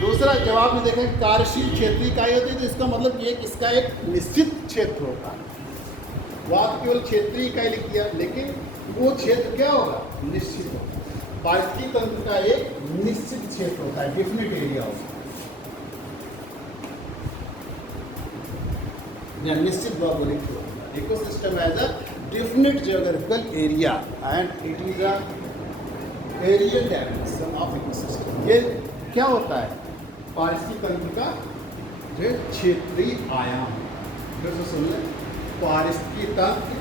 दूसरा जवाब में देखें कार्यशील क्षेत्रीय इकाई होती है, तो इसका मतलब ये कि इसका एक निश्चित क्षेत्र होता है। वहाँ तो केवल क्षेत्रीय इकाई लिख दिया, लेकिन वो क्षेत्र क्या होगा, निश्चित होगा। पारिस्थितिक तंत्र का एक निश्चित क्षेत्र होता है, डेफिनेट एरिया होता है, निश्चित भौगोलिक होता है। Ecosystem as a definite geographical area and it is a aerial dimension of ecosystem। ये क्या होता है, पारिस्थितिक तंत्र का जो क्षेत्रीय आयाम। फिर से सुन लें, पारिस्थितिक तंत्र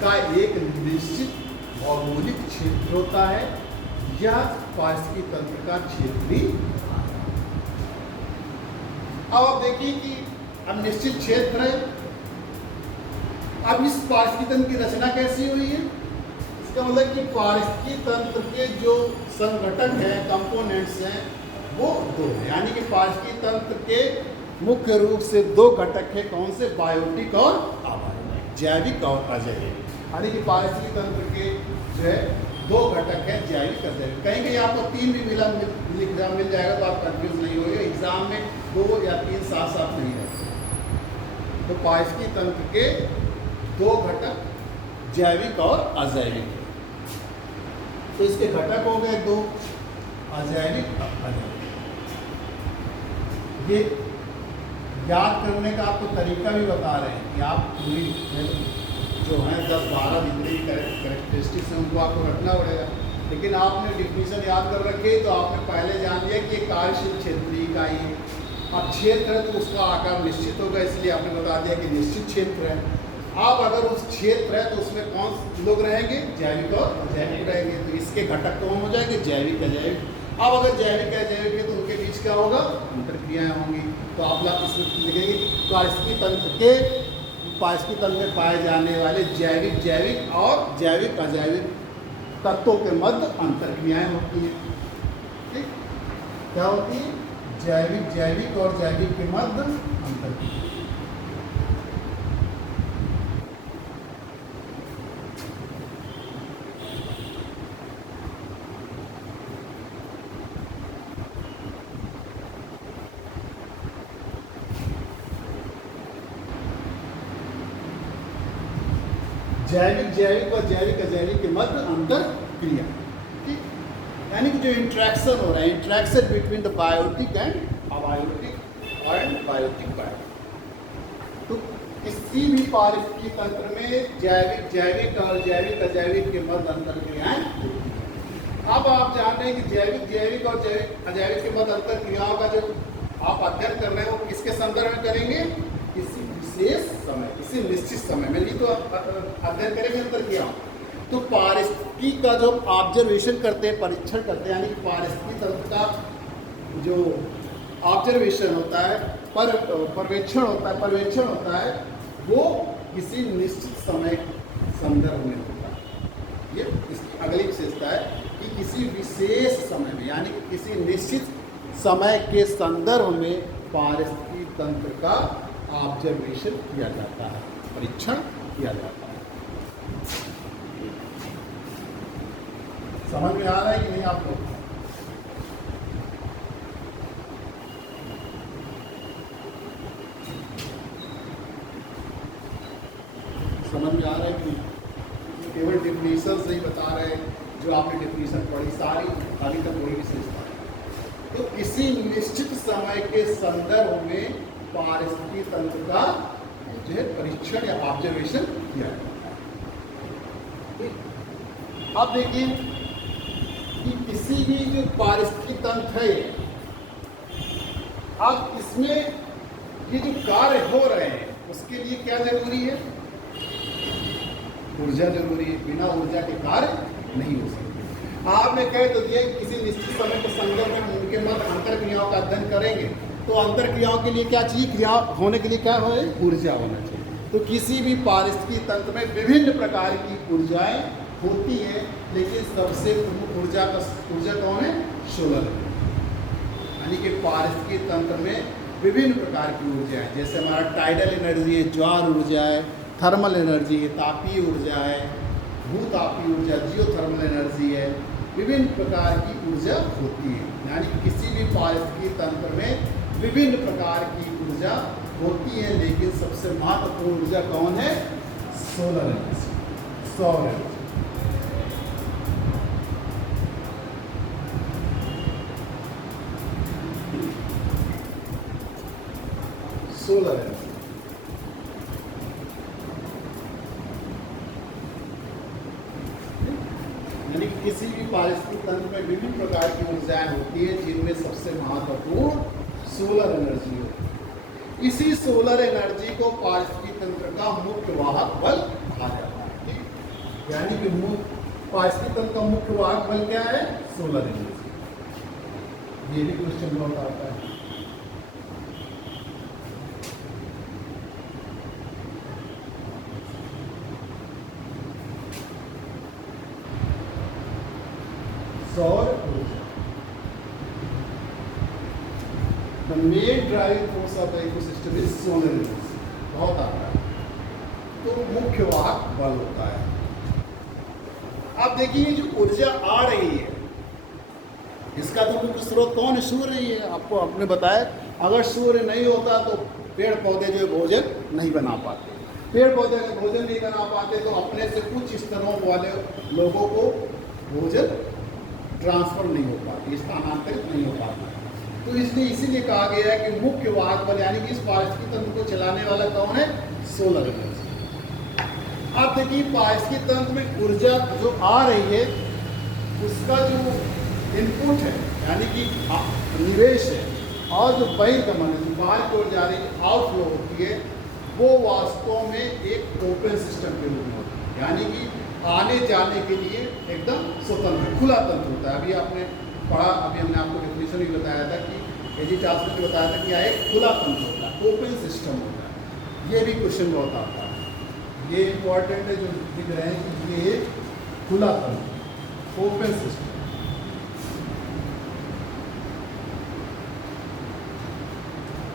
का एक निश्चित भौगोलिक क्षेत्र होता है, यह पारिस्थितिक तंत्र का क्षेत्रीय। अब आप देखिए कि अब निश्चित क्षेत्र है, अब इस पारिस्थितिक तंत्र की रचना कैसी हुई है। इसका मतलब कि पारिस्थितिक तंत्र के जो संघटक हैं, कंपोनेंट्स हैं, वो दो हैं। यानी कि पारिस्थितिक तंत्र के मुख्य रूप से दो घटक हैं। कौन से, बायोटिक और अबायोटिक, जैविक और अजैविक। यानी कि पारिस्थितिक तंत्र के जो है दो घटक हैं, जैविक और अजैविक। कहीं कहीं आपको तीन भी मिल जाएगा, तो आप कंफ्यूज नहीं होंगे। एग्जाम में 2 या 3 साथ साथ नहीं रहते। तो पारिस्थितिक तंत्र के दो घटक, जैविक और अजैविक। तो इसके घटक हो गए दो, अजैविक अजैविक। ये याद करने का आपको तरीका भी बता रहे हैं कि आप पूरी जो है 10-12 जितने कैरेक्टरिस्टिक्स हैं उनको आपको रखना पड़ेगा। लेकिन आपने डिफिनीशन याद कर रखे, तो आपने पहले जान लिया कि ये कार्यशील क्षेत्रीय इकाई है। अब क्षेत्र है तो उसका आकार निश्चित होगा, इसलिए आपने बता दिया कि निश्चित क्षेत्र है। अब अगर उस क्षेत्र है तो उसमें कौन लोग रहेंगे, जैविक और अजैविक रहेंगे। तो इसके घटक कौन हो जाएंगे, जैविक अजैविक। अब अगर जैविक अजैविक है तो उनके बीच क्या होगा, अंतरक्रियाएं होंगी। तो आप लोग इसमें लिखेंगे पारिस्थितिक तंत्र में पाए जाने वाले जैविक और जैविक अजैविक तत्वों के मध्य अंतरक्रियाएं होती हैं। ठीक, क्या होती है, जैविक और जैविक के मध्य अंतरक्रिया। जैविक और जैविक अजैविक के मध्य अंतर क्रिया। ठीक, यानी कि जो इंट्रैक्शन हो रहा है, interaction between the biotic and abiotic and biotic biotic. तो किसी भी पारिस्थितिक तंत्र में जैविक और जैविक अजैविक के मध्य अंतर क्रियाएं। अब आप जान रहे हैं कि जैविक और जैविक अजैविक के मध्य अंतर क्रियाओं का जो आप अध्ययन कर रहे हैं वो किसके संदर्भ में करेंगे, किसी विशेष समय, किसी निश्चित समय में ही तो अध्ययन करेंगे अंतर क्रियाओं। तो पारिस्थितिकी का जो ऑब्जर्वेशन करते हैं, परीक्षण करते हैं, यानी कि पारिस्थितिक तंत्र का जो ऑब्जर्वेशन होता है, पर्यवेक्षण होता है, वो किसी निश्चित समय संदर्भ में होता है। ये इसकी अगली विशेषता है कि किसी विशेष समय में, यानी कि किसी निश्चित समय के संदर्भ में पारिस्थितिक तंत्र का ऑब्जर्वेशन किया जाता है, परीक्षण किया जाता है। समझ में आ रहा है कि नहीं आपको? समझ में आ रहा है कि केवल डिफिनीशन से ही बता रहे हैं, जो आपने डिफिनीशन पढ़ी सारी अभी तक वही विशेषता है। तो किसी निश्चित समय के संदर्भ में पारिस्थितिक तंत्र का जो है परीक्षण या ऑब्जर्वेशन किया जाता है। अब देखिए कि किसी भी जो पारिस्थितिक तंत्र है, अब इसमें ये जो कार्य हो रहे हैं उसके लिए क्या जरूरी है, ऊर्जा जरूरी है। बिना ऊर्जा के कार्य नहीं हो सकते। आपने कह तो दिया कि किसी निश्चित समय के संदर्भ में उनके मध्य अंतर क्रियाओं का अध्ययन करेंगे। तो अंतर क्रियाओं के लिए क्या चाहिए, क्रिया होने के लिए क्या हो, ऊर्जा होना चाहिए। तो किसी भी पारिस्थितिकी तंत्र में विभिन्न प्रकार की ऊर्जाएं होती हैं, लेकिन सबसे प्रमुख ऊर्जा कौन है, सोलर एनर्जी। यानी कि पारिस्थितिकी तंत्र में विभिन्न प्रकार की ऊर्जा है, जैसे हमारा टाइडल एनर्जी है, ज्वार ऊर्जा है, थर्मल एनर्जी है, तापीय ऊर्जा है, भूतापीय ऊर्जा, जियोथर्मल एनर्जी है, विभिन्न प्रकार की ऊर्जा होती है। यानी कि किसी भी पारिस्थितिकी तंत्र में विभिन्न प्रकार की ऊर्जा होती है, लेकिन सबसे महत्वपूर्ण ऊर्जा कौन है, सोलर एनर्जी, सौर एनर्जी। सोलर एनर्जी यानी किसी भी पारिस्थितिक तंत्र में विभिन्न प्रकार की ऊर्जाएं होती है, जिनमें सबसे महत्वपूर्ण सोलर एनर्जी होती है। इसी सोलर एनर्जी को पारिस्थितिक तंत्र का मुख्य वाहक बल कहा जाता है। ठीक, यानी कि पारिस्थितिक तंत्र का मुख्य वाहक बल क्या है, सोलर एनर्जी। ये भी क्वेश्चन बहुत आता है। सौर ऊर्जा, the main driving force of the ecosystem is solar energy. बहुत आता है, तो मुख्य वाहक बल होता है। आप देखिए जो ऊर्जा आ रही है, इसका तो मुख्य स्रोत कौन है, सूर्य ही है। आपको आपने बताया, अगर सूर्य नहीं होता तो पेड़ पौधे जो भोजन नहीं बना पाते, पेड़ पौधे भोजन नहीं बना पाते तो अपने से कुछ स्तरों वाले लोगों को भोजन ट्रांसफर नहीं हो पाती, स्थानांतरित नहीं हो पाता। तो इसलिए इसीलिए कहा गया है कि मुख्य वाहक बल, यानी कि इस पारिस्थितिकी तंत्र को चलाने वाला कौन है, सोलर एनर्जी। आप देखिए पारिस्थितिकी तंत्र में ऊर्जा जो आ रही है, उसका जो इनपुट है, यानी कि निवेश है, और जो बहिर्गमन है, जो बाहर की ओर जा रही है, आउटफ्लो होती है, वो वास्तव में एक ओपन सिस्टम के रूप में होती है। यानी कि आने जाने के लिए एकदम स्वतंत्र खुला तंत्र होता है। अभी आपने पढ़ा, अभी हमने आपको डेफिनेशन भी बताया था कि एजी चार्ल्स ने बताया था कि यह एक खुला तंत्र होता है, ओपन सिस्टम होता है। ये भी क्वेश्चन बहुत आता है, ये इंपॉर्टेंट है जो दिख रहे हैं कि ये एक खुला तंत्र, ओपन सिस्टम।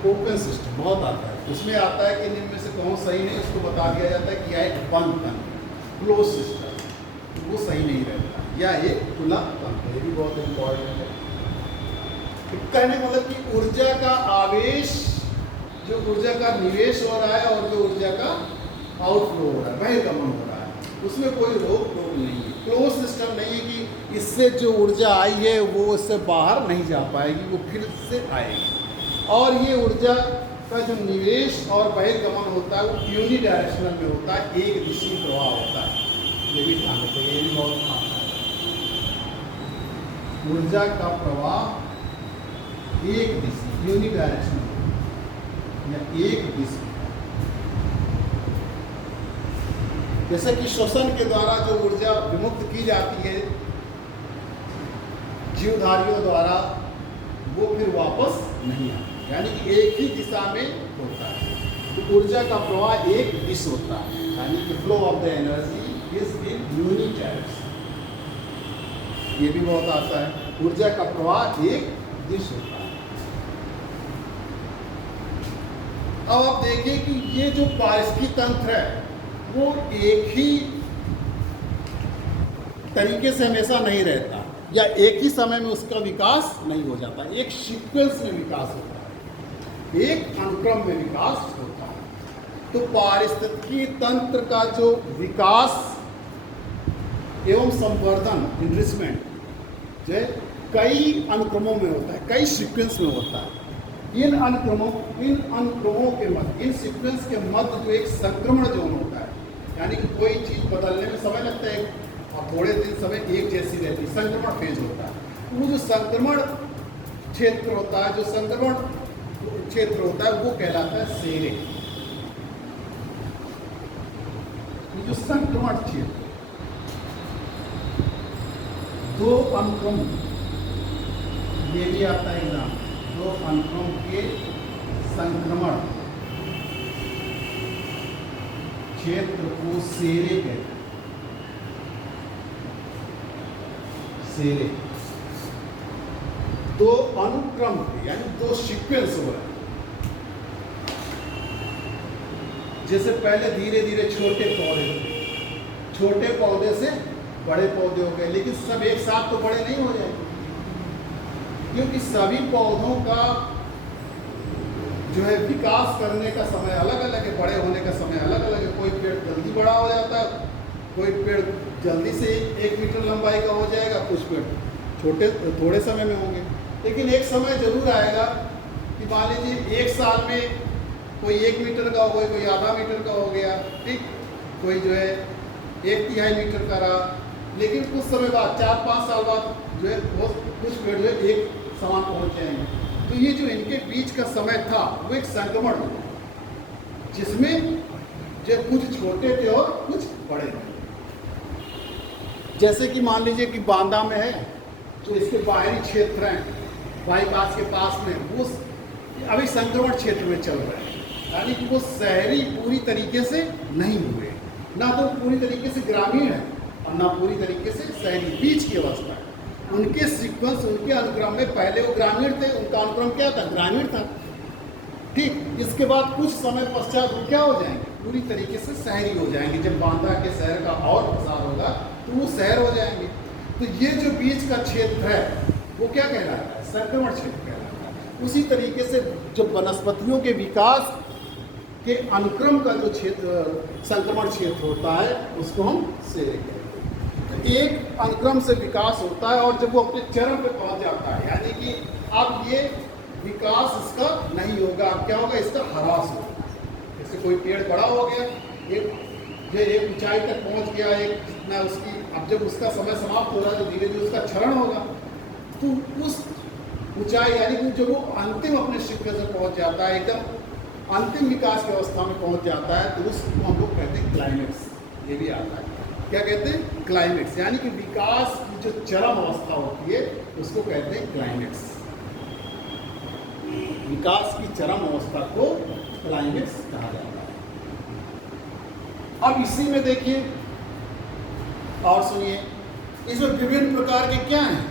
ओपन सिस्टम बहुत आता है, उसमें आता है कि इनमें से कौन सही है, इसको बता दिया जाता है कि यह एक बंद तंत्र, क्लोज सिस्टम, वो सही नहीं रहता, या एक खुला तंत्र। ये भी बहुत इंपॉर्टेंट है। कहने का मतलब कि ऊर्जा का आवेश, जो ऊर्जा का निवेश हो रहा है और जो ऊर्जा का आउटफ्लो हो रहा है, बहिर्गमन हो रहा है, उसमें कोई रोक टोक नहीं है। क्लोज सिस्टम नहीं है कि इससे जो ऊर्जा आई है वो उससे बाहर नहीं जा पाएगी, वो फिर से आएगी। और ये ऊर्जा का जो निवेश और बहिर्गमन होता है वो यूनिडायरेक्शनल में होता है, एक दिशीय प्रवाह होता है। ये भी ध्यान रखो, ये भी बहुत आता है। ऊर्जा का प्रवाह एक दिशा, यूनिडायरेक्शनल या एक दिशा। जैसे कि श्वसन के द्वारा जो ऊर्जा विमुक्त की जाती है जीवधारियों द्वारा, वो फिर वापस नहीं आती, यानी कि एक ही दिशा में होता है। तो ऊर्जा का प्रवाह एक दिश होता है, यानी कि flow of the energy is in unidirection. ये भी बहुत आता है, ऊर्जा का प्रवाह एक दिश होता है। अब आप देखिए कि ये जो पारिस्थितिकी तंत्र है वो एक ही तरीके से हमेशा नहीं रहता, या एक ही समय में उसका विकास नहीं हो जाता, एक सीक्वेंस में विकास होता है, एक अनुक्रम में विकास होता है। तो पारिस्थितिकी तंत्र का जो विकास एवं संवर्धन, इनरिचमेंट, जो है कई अनुक्रमों में होता है, कई सीक्वेंस में होता है। इन अनुक्रमों के मध्य, इन सीक्वेंस के मध्य जो एक संक्रमण जोन होता है, यानी कि कोई चीज़ बदलने में समय लगता है और थोड़े दिन समय एक जैसी रहती है, संक्रमण फेज होता है। वो जो संक्रमण क्षेत्र होता है, जो संक्रमण क्षेत्र होता है, वो कहलाता है सेरे। जो संक्रमण क्षेत्र, दो अनुक्रम, ये भी आता है एग्जाम, तो अनुक्रम के संक्रमण क्षेत्र को सेरे कहते हैं। सेरे दो अनुक्रम के यानी दो सीक्वेंस हो रहे हैं। जैसे पहले धीरे धीरे छोटे पौधे, छोटे पौधे से बड़े पौधे हो गए, लेकिन सब एक साथ तो बड़े नहीं हो जाएंगे, क्योंकि सभी पौधों का जो है विकास करने का समय अलग अलग है, बड़े होने का समय अलग अलग है। कोई पेड़ जल्दी बड़ा हो जाता है, कोई पेड़ जल्दी से 1 मीटर लंबाई का हो जाएगा, कुछ पेड़ छोटे थोड़े समय में होंगे। लेकिन एक समय जरूर आएगा कि मान लीजिए 1 साल में कोई 1 मीटर का हो गया, कोई आधा मीटर का हो गया, ठीक, कोई जो है 1/3 मीटर का रहा, लेकिन कुछ समय बाद 4-5 साल बाद जो है वो कुछ पेड़ जो है एक समान पहुंच जाएंगे। तो ये जो इनके बीच का समय था वो एक संक्रमण हो, जिसमें जो कुछ छोटे थे और कुछ बड़े थे। जैसे कि मान लीजिए कि बांदा में है, जो इसके बाहरी क्षेत्र हैं बाईपास के पास में, वो अभी संक्रमण क्षेत्र में चल रहे हैं, यानी कि वो शहरी पूरी तरीके से नहीं हुए, ना तो पूरी तरीके से ग्रामीण है और ना पूरी तरीके से शहरी, बीच की अवस्था है। उनके सीक्वेंस, उनके अनुक्रम में पहले वो ग्रामीण थे, उनका अनुक्रम क्या था, ग्रामीण था, ठीक। इसके बाद कुछ समय पश्चात वो क्या हो जाएंगे, पूरी तरीके से शहरी हो जाएंगे। जब बांदा के शहर का और प्रसार होगा तो वो शहर हो जाएंगे। तो ये जो बीच का क्षेत्र है वो क्या कहलाता है, संक्रमण क्षेत्र कहलाता है। उसी तरीके से जो वनस्पतियों के विकास के अनुक्रम का जो क्षेत्र, संक्रमण क्षेत्र होता है, उसको हम सेरे कहते हैं। एक अनुक्रम से विकास होता है और जब वो अपने चरम पे पहुंच जाता है, यानी कि अब ये विकास इसका नहीं होगा, अब क्या होगा, इसका ह्रास होगा। जैसे कोई पेड़ बड़ा हो गया, एक ऊंचाई तक पहुंच गया, एक जितना उसकी, अब जब उसका समय समाप्त हो रहा है तो धीरे धीरे उसका क्षरण होगा। तो उस ऊंचाई यानी कि जब वो अंतिम अपने शिखर से पहुंच जाता है, एकदम अंतिम विकास की अवस्था में पहुंच जाता है, तो उसको हम लोग कहते हैं क्लाइमेक्स। ये भी आता है, क्या कहते हैं, क्लाइमेक्स, यानी कि विकास की जो चरम अवस्था होती है उसको कहते हैं क्लाइमेक्स। विकास की चरम अवस्था को क्लाइमेक्स कहा जाता है। अब इसी में देखिए और सुनिए, इसमें विभिन्न प्रकार के क्या हैं,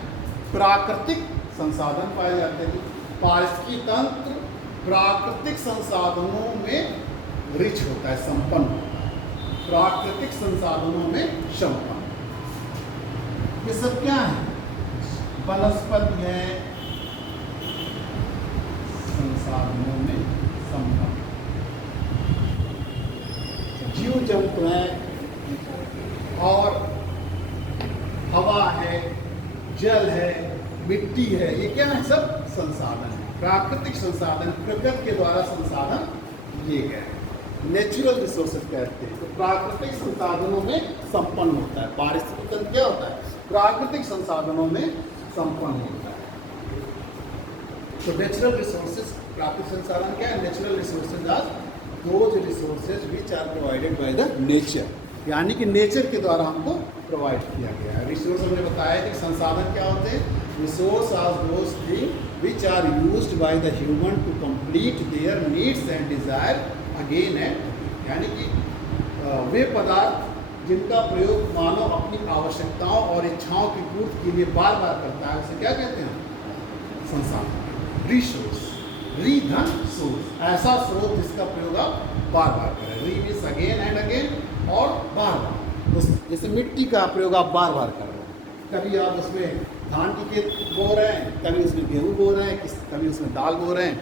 प्राकृतिक संसाधन पाए जाते हैं। पारिस्थितिकी तंत्र प्राकृतिक संसाधनों में रिच होता है, संपन्न होता है, प्राकृतिक संसाधनों में संपन्न। ये सब क्या है, वनस्पति है, संसाधनों में संपन्न, जीव जंतु हैं, और हवा है, जल है, मिट्टी है, ये क्या है, सब संसाधन है, प्राकृतिक संसाधन, प्रकृति के द्वारा संसाधन लिए गए हैं, नेचुरल रिसोर्सेज कहते हैं। तो प्राकृतिक संसाधनों में संपन्न होता है। पारिस्थितिकी तंत्र क्या होता है, प्राकृतिक संसाधनों में संपन्न होता है। तो नेचुरल रिसोर्सेज, प्राकृतिक संसाधन क्या है, natural resources are those resources which are provided by the nature, यानी कि नेचर के द्वारा हमको प्रोवाइड किया गया है। रिसोर्स हमने बताया कि संसाधन क्या होते हैं, resource are those thing which are used by the human to complete their needs and desire again and, यानी कि वे पदार्थ जिनका प्रयोग मानव अपनी आवश्यकताओं और इच्छाओं की पूर्ति के लिए बार बार करता है, उसे क्या कहते हैं, संसाधन। रिसोर्स, री धन सोर्स, ऐसा स्रोत जिसका प्रयोग आप बार बार करें, री मीन्स अगेन एंड अगेन, और बार बार। जैसे मिट्टी का प्रयोग आप बार बार कर रहे हैं, कभी आप उसमें धान की खेत बो रहे हैं, कभी उसमें गेहूँ बो रहे हैं, कभी उसमें दाल बो रहे हैं,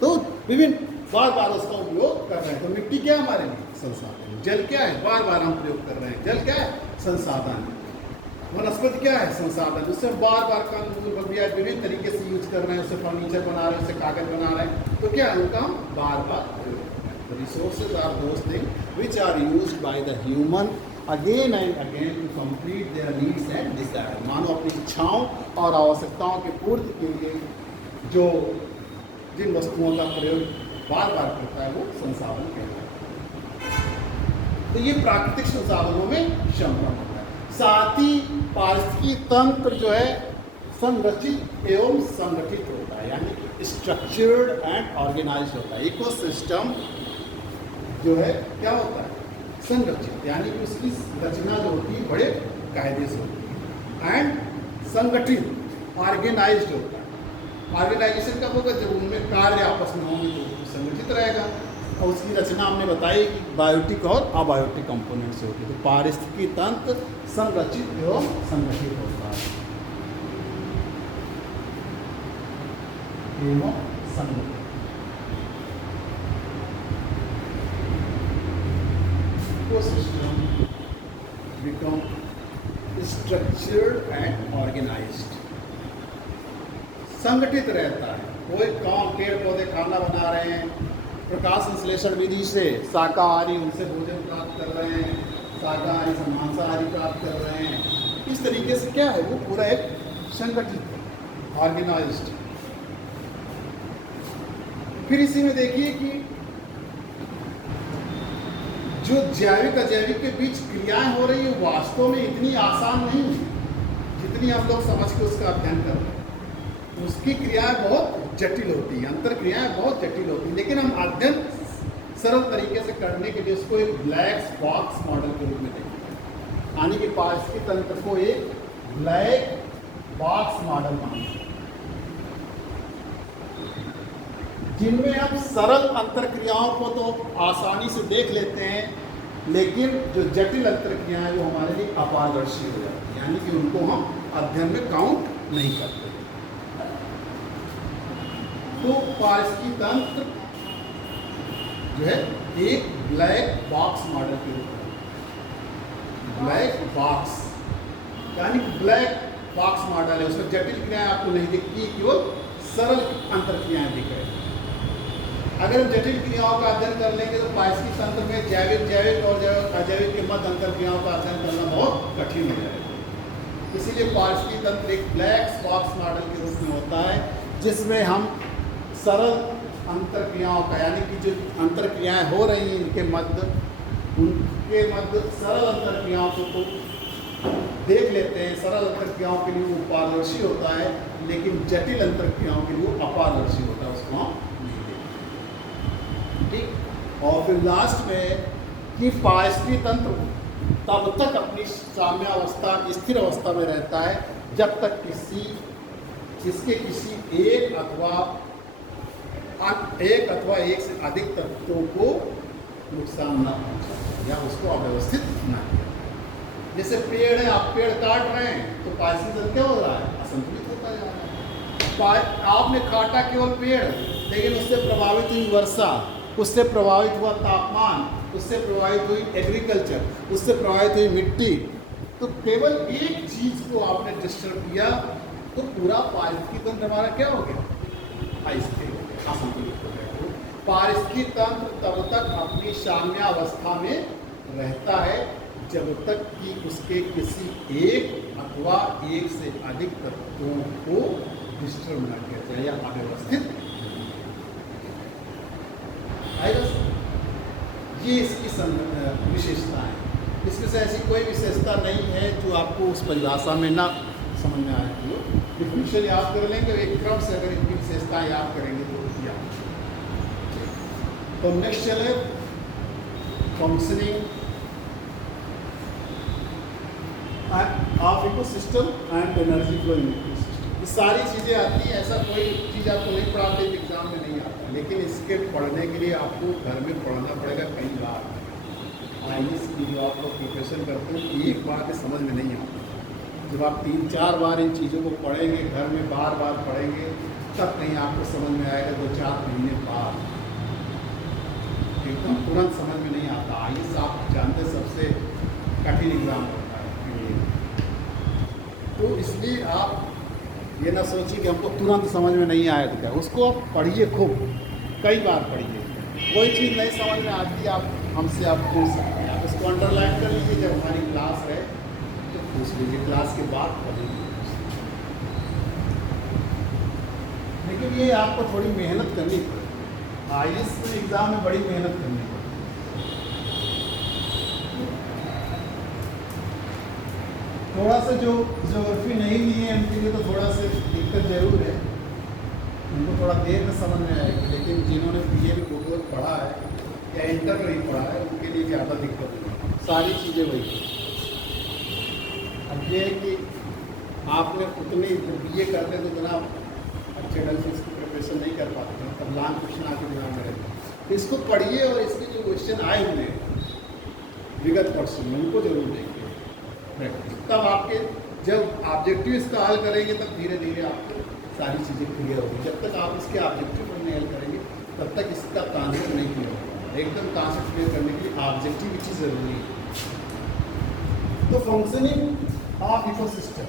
तो विभिन्न बार बार उसका उपयोग कर रहे हैं। तो मिट्टी क्या है हमारे लिए, संसाधन। जल क्या है, बार बार हम प्रयोग कर रहे हैं, जल क्या है, संसाधन। वनस्पति क्या है, संसाधन, उससे बार बार विभिन्न तरीके से यूज कर रहे हैं, उससे फर्नीचर बना रहे हैं, उससे कागज बना रहे हैं, तो क्या है, उनका हम बार बार प्रयोग कर रहे हैं। Resources are those thing which are used by the human again and again to complete their needs and desire, मानो अपनी इच्छाओं और आवश्यकताओं की पूर्ति के लिए जो जिन वस्तुओं का प्रयोग बार बार करता है वो संसाधन कहलाता है। तो ये प्राकृतिक संसाधनों में संपन्न होता है। साथ ही पारिस्थितिकी तंत्र जो है संरचित एवं संगठित होता है, यानी कि स्ट्रक्चर्ड एंड ऑर्गेनाइज्ड होता है। इकोसिस्टम जो है क्या होता है, संरचित, यानी कि उसकी रचना जो होती है बड़े कायदे से होती है, एंड संगठित ऑर्गेनाइज्ड होता है। ऑर्गेनाइजेशन कब होगा, जब उनमें कार्य आपस में होंगे तो वो संगठित रहेगा। और उसकी रचना हमने बताई कि बायोटिक और अबायोटिक कंपोनेंट से होती है। तो पारिस्थितिकी तंत्र संरचित एवं संगठित होता है एवं संगठित। Ecosystem become structured and organized, संगठित रहता है। कोई काम, पेड़ पौधे खाना बना रहे हैं, प्रकाश संश्लेषण विधि से शाकाहारी उनसे भोजन प्राप्त कर रहे हैं, शाकाहारी से मांसाहारी प्राप्त कर रहे हैं। इस तरीके से क्या है, वो पूरा एक संगठित ऑर्गेनाइज्ड। फिर इसी में देखिए कि जो जैविक अजैविक के बीच क्रियाएं हो रही है वास्तव में इतनी आसान नहीं है जितनी हम लोग समझ के उसका अध्ययन कर रहे हैं। उसकी क्रियाएं बहुत जटिल होती हैं, अंतर क्रियाएं बहुत जटिल होती हैं, लेकिन हम अध्ययन सरल तरीके से करने के लिए उसको एक ब्लैक बॉक्स मॉडल के रूप में देखते हैं, यानी कि पारिस्थितिकी तंत्र को एक ब्लैक बॉक्स मॉडल मानते हैं, जिनमें हम सरल अंतर क्रियाओं को तो आसानी से देख लेते हैं, लेकिन जो जटिल अंतर क्रियाएं वो हमारे लिए अपारदर्शी हो जाती हैं, यानी कि उनको हम अध्ययन में काउंट नहीं करते। तो पारिस्थितिकी तंत्र जो है एक ब्लैक बॉक्स मॉडल के रूप में, ब्लैक बॉक्स यानी ब्लैक बॉक्स मॉडल है, उसमें जटिल क्रियाएं आपको नहीं दिखती, केवल सरल अंतर क्रियाएं दिख रही हैं। अगर हम जटिल क्रियाओं का अध्ययन कर लेंगे तो पारिस्थितिकी तंत्र में जैविक और अजैविक के मध्य अंतर क्रियाओं का अध्ययन करना बहुत कठिन हो जाएगा। इसीलिए पारिस्थितिकी तंत्र एक ब्लैक बॉक्स मॉडल के रूप में होता है, जिसमें हम सरल अंतर क्रियाओं का, यानी कि जो अंतर क्रियाएं हो रही हैं उनके मध्य सरल अंतर क्रियाओं को तो देख लेते हैं। सरल अंतर क्रियाओं के लिए वो पारदर्शी होता है, लेकिन जटिल अंतर क्रियाओं के लिए वो अपारदर्शी होता है, उसको हम नहीं देखते। ठीक, और फिर लास्ट में कि पारिस्थितिकी तंत्र तब तक अपनी साम्यावस्था, स्थिर अवस्था में रहता है जब तक इसके किसी एक अथवा एक से अधिक तत्वों को नुकसान न पहुंचाए या उसको अव्यवस्थित न किया। जैसे पेड़ है, आप पेड़ काट रहे हैं तो पारिस्थितिकी तंत्र क्या हो रहा है, असंतुलित होता जा रहा है। आपने काटा केवल पेड़, लेकिन उससे प्रभावित हुई वर्षा, उससे प्रभावित हुआ तापमान, उससे प्रभावित हुई एग्रीकल्चर, उससे प्रभावित हुई मिट्टी। तो केवल एक चीज को आपने डिस्टर्ब किया तो पूरा पारिस्थितिकी तंत्र हमारा क्या हो गया, अस्थिर हो गया, असंतुलित हो गया। पारिस्थितिकी तंत्र तब तक अपनी साम्यावस्था में रहता है जब तक कि उसके किसी एक अथवा एक से अधिक तत्वों को डिस्टर्ब न किया जाए या अव्यवस्थित। ये इसकी विशेषता है। इसमें से ऐसी कोई विशेषता नहीं है जो आपको उस परिभाषा में ना समझ में आती हो। डिफिनेशन याद कर लेंगे, एक क्रम से अगर इनकी विशेषताएं याद करेंगे तो याद। तो नेक्स्ट चले functioning of ecosystem and energy flow in ecosystem. ये सारी चीज़ें आती हैं, ऐसा कोई चीज़ आपको नहीं पढ़ाते, एग्जाम में नहीं आता, लेकिन इसके पढ़ने के लिए आपको घर में पढ़ना पड़ेगा कई बार। IAS की जो आप लोग प्रिपरेशन करते हैं एक बार के समझ में नहीं आता। जब आप 3-4 बार इन चीज़ों को पढ़ेंगे, घर में बार बार पढ़ेंगे, तब कहीं आपको समझ में आएगा 2-4 महीने बाद। एकदम तुरंत समझ में नहीं आता। IAS आप जानते सबसे कठिन एग्जाम होता है, तो इसलिए आप ये ना सोचिए कि हमको तुरंत समझ में नहीं आया तो क्या, उसको आप पढ़िए, खूब कई बार पढ़िए। कोई चीज़ नहीं समझ में आती आप हमसे आप पूछ सकते हैं, आप उसको अंडरलाइन कर लीजिए। जब हमारी क्लास है तो पूछ लीजिए, क्लास के बाद पढ़िए। लेकिन ये आपको थोड़ी मेहनत करनी पड़ेगी। IAS एग्ज़ाम में बड़ी मेहनत करनी पड़ेगी। थोड़ा सा जो ज्योग्राफी नहीं ली है उनके लिए तो थोड़ा सा दिक्कत जरूर है, उनको थोड़ा देर में समझ में आएगी, लेकिन जिन्होंने बीए में बहुत पढ़ा है या इंटर में ही पढ़ा है उनके लिए ज़्यादा दिक्कत नहीं है, सारी चीज़ें वही हैं। अब ये है कि आपने उतने बीए करते तो जनाब अच्छे ढंग से इसकी प्रिपरेशन नहीं कर पाते हैं, तब लॉन्ग क्वेश्चन आपके दिमाग में रहते हैं, तो इसको पढ़िए और इसके जो क्वेश्चन आए हुए हैं विगत वर्ष में उनको जरूर देखिए प्रैक्टिस, तब आपके जब ऑब्जेक्टिव इसका हल करेंगे तब धीरे धीरे आपको सारी चीज़ें क्लियर होगी। जब तक आप इसके ऑब्जेक्टिव पर नहीं हल करेंगे तब तक इसका कॉन्सेप्ट नहीं क्लियर होगा। एकदम कॉन्सेप्ट क्लियर करने के लिए ऑब्जेक्टिविटी ज़रूरी है। तो functioning of ecosystem,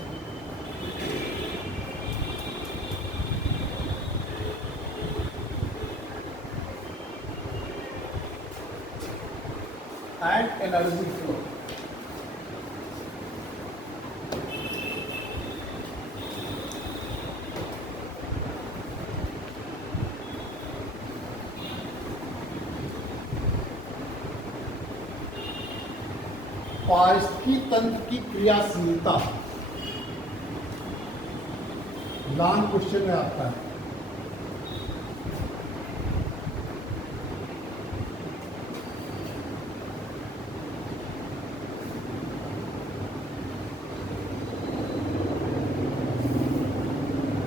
and energy flow. पारिस्थितिकी तंत्र की क्रियाशीलता लॉन्ग क्वेश्चन में आता है।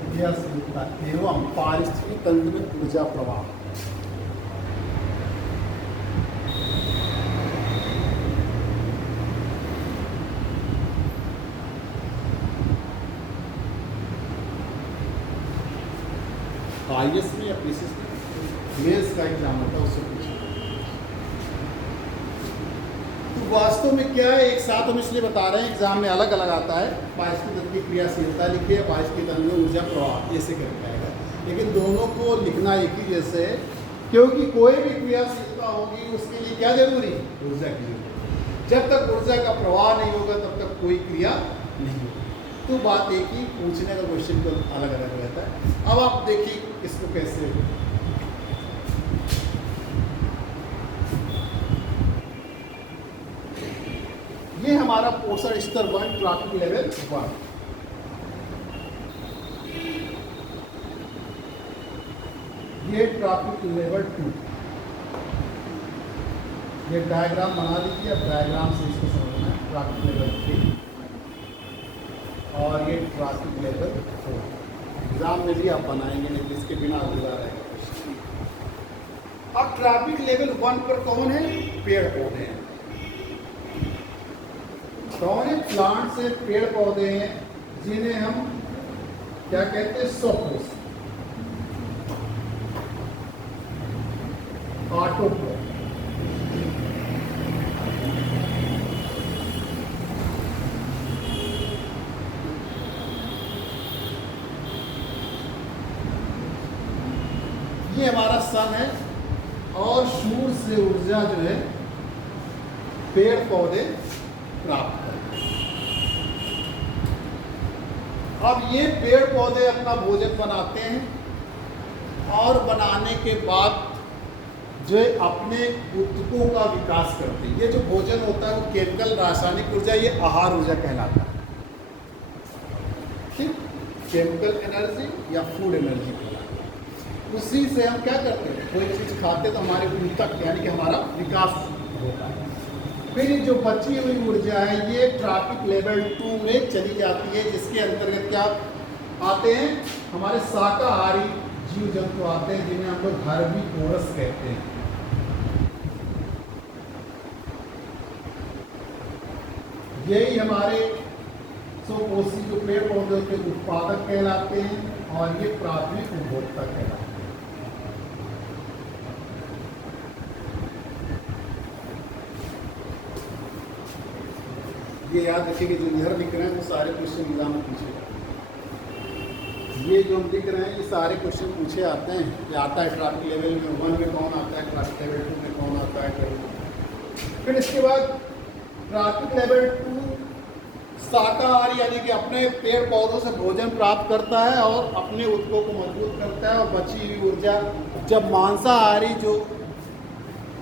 क्रियाशीलता एवं पारिस्थितिकी तंत्र में ऊर्जा प्रवाह। आईएएस में या पीसीएस में मेंस का एग्जाम होता है उससे पूछना। तो वास्तव में क्या है, एक साथ हम इसलिए बता रहे हैं, एग्जाम में अलग अलग आता है। पारिस्थितिकी तंत्र की क्रियाशीलता लिखिए, पारिस्थितिकी तंत्र में ऊर्जा प्रवाह, ऐसे करके आएगा, लेकिन दोनों को लिखना एक ही जैसे है, क्योंकि कोई भी क्रियाशीलता होगी उसके लिए क्या जरूरी है, ऊर्जा की जरूरत। जब तक ऊर्जा का प्रवाह नहीं होगा तब तक कोई क्रिया नहीं होगी। तो बात एक ही, पूछने का क्वेश्चन तो अलग अलग रहता है। अब आप देखिए इसको कैसे, ये हमारा पोषण स्तर 1, ट्रॉपिक लेवल 1। ये ट्रॉपिक लेवल 2। ये डायग्राम बना लीजिए, अब डायग्राम से इसको समझना है। ट्रॉपिक लेवल 3 और ये ट्रॉपिक लेवल 4। एग्जाम में भी आप बनाएंगे, लेकिन इसके बिना अधूरा रहेगा। अब ट्रॉपिक लेवल 1 पर कौन है, पेड़ पौधे हैं। कौन है, प्लांट्स है, पेड़ पौधे हैं, जिन्हें हम क्या कहते हैं, स्वपोष, ऑटोट्रॉफ। ये हमारा सन है और सूर्य से ऊर्जा जो है पेड़ पौधे प्राप्त करते हैं। अब ये पेड़ पौधे अपना भोजन बनाते हैं और बनाने के बाद जो अपने ऊतकों का विकास करते हैं। ये जो भोजन होता है वो केमिकल रासायनिक ऊर्जा, ये आहार ऊर्जा कहलाता है। ठीक, केमिकल एनर्जी या फूड एनर्जी कहलाता है। उसी से हम क्या करते हैं, कोई चीज़ खाते तो हमारे ऊतक यानी कि हमारा विकास होता है। फिर जो बची हुई ऊर्जा है ये ट्रॉपिक लेवल 2 में चली जाती है, जिसके अंतर्गत क्या आते हैं, हमारे शाकाहारी जीव जंतु आते हैं, जिन्हें हम लोग हर्बीवोरस कहते हैं। यही हमारे स्वपोषी जो पेड़ पौधों के उत्पादक कहलाते हैं और ये प्राथमिक उपभोक्ता कहलाते हैं। ये याद रखिए कि जो इधर लिख रहे हैं वो सारे क्वेश्चन एग्जाम में पूछे जाते हैं। ये जो हम लिख रहे हैं ये सारे क्वेश्चन पूछे आते हैं। ये आता है ट्रॉपिक लेवल में 1 में कौन आता है, ट्रॉपिक लेवल 2 में कौन आता है। फिर इसके बाद ट्रॉपिक लेवल 2 शाकाहारी यानी कि अपने पेड़ पौधों से भोजन प्राप्त करता है और अपने ऊतकों को मजबूत करता है, और बची हुई ऊर्जा जब मांसाहारी जो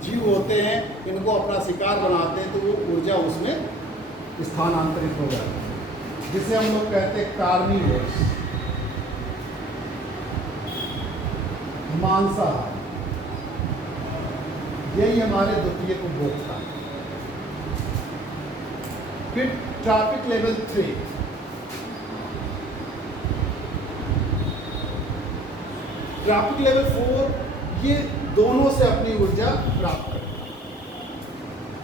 जीव होते हैं इनको अपना शिकार बनाते हैं तो वो ऊर्जा उसमें स्थानांतरित हो जाती है। जिसे हम लोग कहते हैं कार्निवोर्स, मांसाहार, यही हमारे द्वितीय उपभोक्ता है। फिर ट्रॉपिक लेवल 3, ट्रॉपिक लेवल 4 ये दोनों से अपनी ऊर्जा प्राप्त करता है,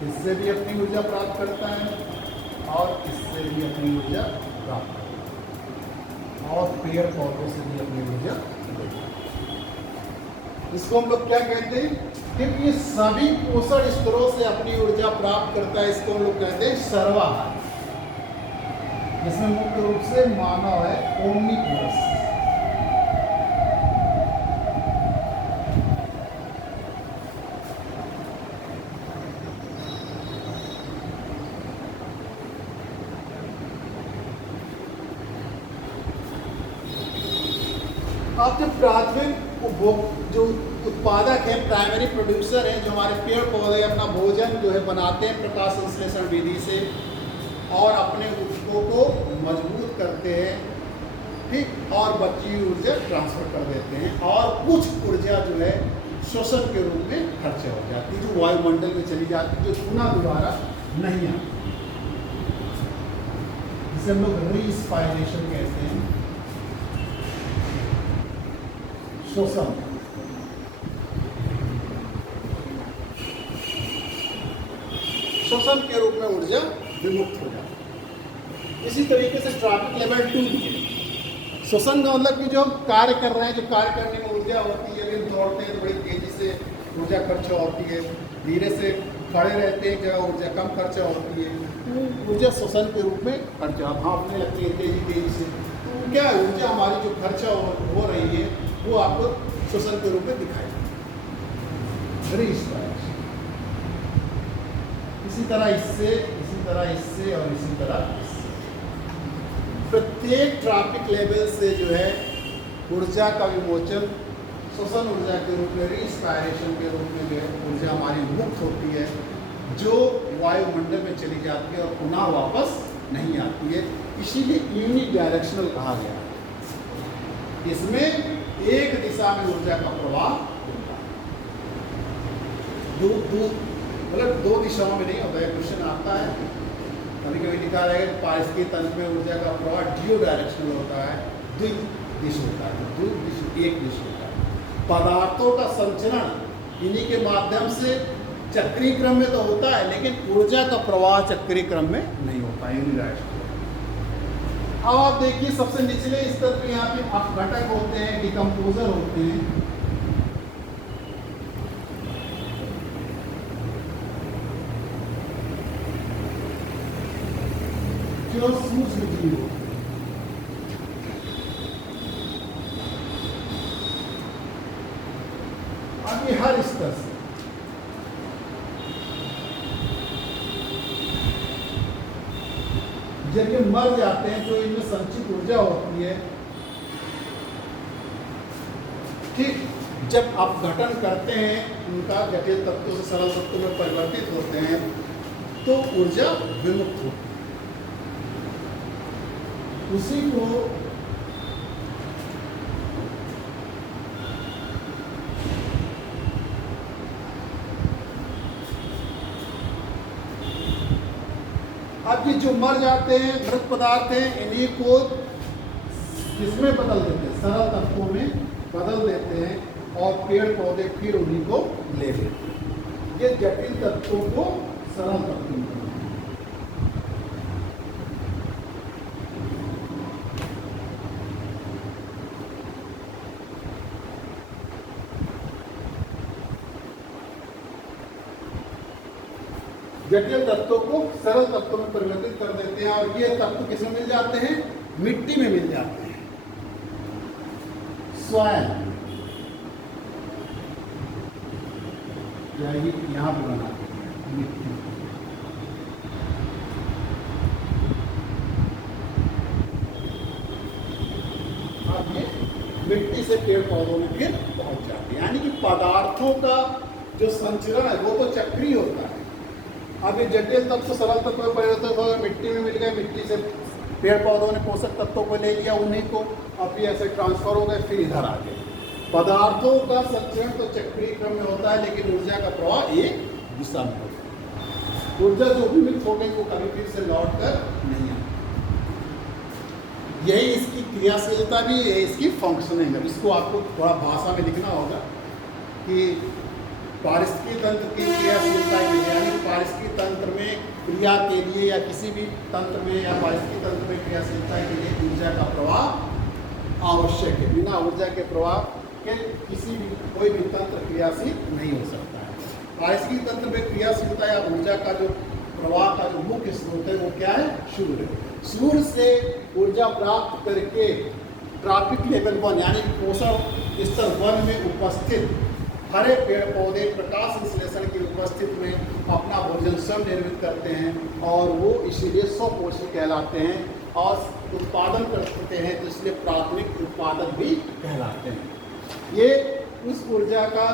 इससे भी अपनी ऊर्जा प्राप्त करता है और इससे भी अपनी ऊर्जा प्राप्त करता है और पेड़ पौधों से भी अपनी ऊर्जा लेता है। इसको हम लोग क्या कहते हैं कि ये सभी पोषण स्तरों से अपनी ऊर्जा प्राप्त करता है, इसको हम लोग कहते हैं सर्वाहार, जिसमें मुख्य रूप से मानव है ओमनिवोरस। अब जो प्राथमिक उपभोग जो उत्पादक है, प्राइमरी प्रोड्यूसर है, जो हमारे पेड़ पौधे अपना भोजन जो है बनाते हैं प्रकाश संश्लेषण विधि से और अपने ऊतकों को मजबूत करते हैं, ठीक, और बची हुई ऊर्जा ट्रांसफर कर देते हैं और कुछ ऊर्जा जो है शोषण के रूप में खर्च हो जाती है, जो वायुमंडल में चली जाती है, जो पुनः दोबारा नहीं आती, जिसे हम लोग रीस्पायरेशन कहते हैं, शोषण। शोषण के रूप में ऊर्जा विमुक्त हो जाती है। इसी तरीके से ट्रॉपिक लेवल 2 भी है। शोषण का मतलब कि जो हम कार्य कर रहे हैं, जो कार्य करने में ऊर्जा होती है, अगर दौड़ते हैं तो बड़ी तेजी से ऊर्जा खर्च होती है, धीरे से खड़े रहते हैं जगह ऊर्जा कम खर्च होती है, तो ऊर्जा शोषण के रूप में खर्च भापने लगती है तेजी से। तो क्या ऊर्जा हमारी जो खर्चा हो रही है वो आपको शोषण के रूप में दिखाई देती है। इसी तरह इससे, इसी तरह इससे और इसी तरह इससे प्रत्येक ट्रॉपिक लेवल से जो है ऊर्जा का विमोचन शोषण ऊर्जा के रूप में, रीस्पायरेशन के रूप में जो है ऊर्जा हमारी मुक्त होती है, जो वायुमंडल में चली जाती है और पुनः वापस नहीं आती है। इसीलिए यूनि डायरेक्शनल कहा गया है। इसमें एक दिशा में ऊर्जा का प्रवाह होता है, मतलब दो दिशाओं में नहीं होता है। क्वेश्चन आता है, कभी कभी लिखा रहेगा कि पारिस्थितिकी तंत्र में ऊर्जा का प्रवाह ड्यू डायरेक्शनल होता है, द्विदिश होता है, एक दिश होता है। पदार्थों का संचरण इन्हीं के माध्यम से चक्रीय क्रम में तो होता है, लेकिन ऊर्जा का प्रवाह चक्रीय क्रम में नहीं होता है, यूनिडायरेक्शनल। अब आप देखिए सबसे निचले स्तर पे यहाँ पे अपघटक होते हैं, डिकम्पोजर होते हैं, जो सूक्ष्म जीव होते हैं। अब ये हर स्तर से जब ये मर जाते हैं, जो इनमें संचित ऊर्जा होती है, ठीक, जब अपघटन करते हैं, उनका जटिल तत्वों से सरल तत्वों में परिवर्तित होते हैं, तो ऊर्जा विमुक्त होती है। उसी को अब ये जो मर जाते हैं मृत पदार्थ हैं, इन्हीं को किसमें बदल देते हैं, सरल तत्वों में बदल देते हैं और पेड़ पौधे फिर उन्हीं को ले लेते हैं। ये जटिल तत्वों को सरल तत्वों में, जटिल तत्वों को सरल तत्वों में परिवर्तित कर देते हैं और ये तत्व किसमें मिल जाते हैं, मिट्टी में मिल जाते हैं। सॉइल यहाँ पे बनाते हैं मिट्टी। अब ये मिट्टी से पेड़ पौधों में फिर पहुंच जाते हैं, यानी कि पदार्थों का जो संचरण है वो तो चक्रीय होता है। अब ये जटिल तत्व सरल तत्व में परिवर्तित हो गए, मिट्टी में मिल गए, मिट्टी से पेड़ पौधों ने पोषक तत्वों को ले लिया, उन्हीं को अब ये ऐसे ट्रांसफर हो गए, फिर इधर आ गए। पदार्थों का संचरण तो चक्रीय क्रम में होता है, लेकिन ऊर्जा का प्रवाह एक दिशा में होता है। ऊर्जा जो भी मिक्स हो गई वो कभी फिर से लौट कर नहीं आती। यही इसकी क्रियाशीलता भी है, इसकी फंक्शनिंग है। इसको आपको थोड़ा भाषा में लिखना होगा कि पारिस्थितिकी तंत्र की क्रियाशीलता के लिए, यानी पारिस्थितिकी तंत्र में क्रिया के लिए या किसी भी तंत्र में या पारिस्थितिकी तंत्र में क्रियाशीलता के लिए ऊर्जा का प्रवाह आवश्यक है। बिना ऊर्जा के प्रवाह के किसी भी कोई भी तंत्र क्रियाशील नहीं हो सकता है। पारिस्थितिकी तंत्र में क्रियाशीलता या ऊर्जा का जो प्रवाह का जो मुख्य स्रोत है वो क्या है? सूर्य। सूर्य से ऊर्जा प्राप्त करके ट्रॉपिक लेवल 1 यानी पोषण स्तर 1 में उपस्थित हरे पेड़ पौधे प्रकाश संश्लेषण की उपस्थिति में अपना भोजन स्वयं निर्मित करते हैं और वो इसीलिए स्वपोषी कहलाते हैं और उत्पादन करते हैं, तो इसलिए प्राथमिक उत्पादक भी कहलाते हैं। ये उस ऊर्जा का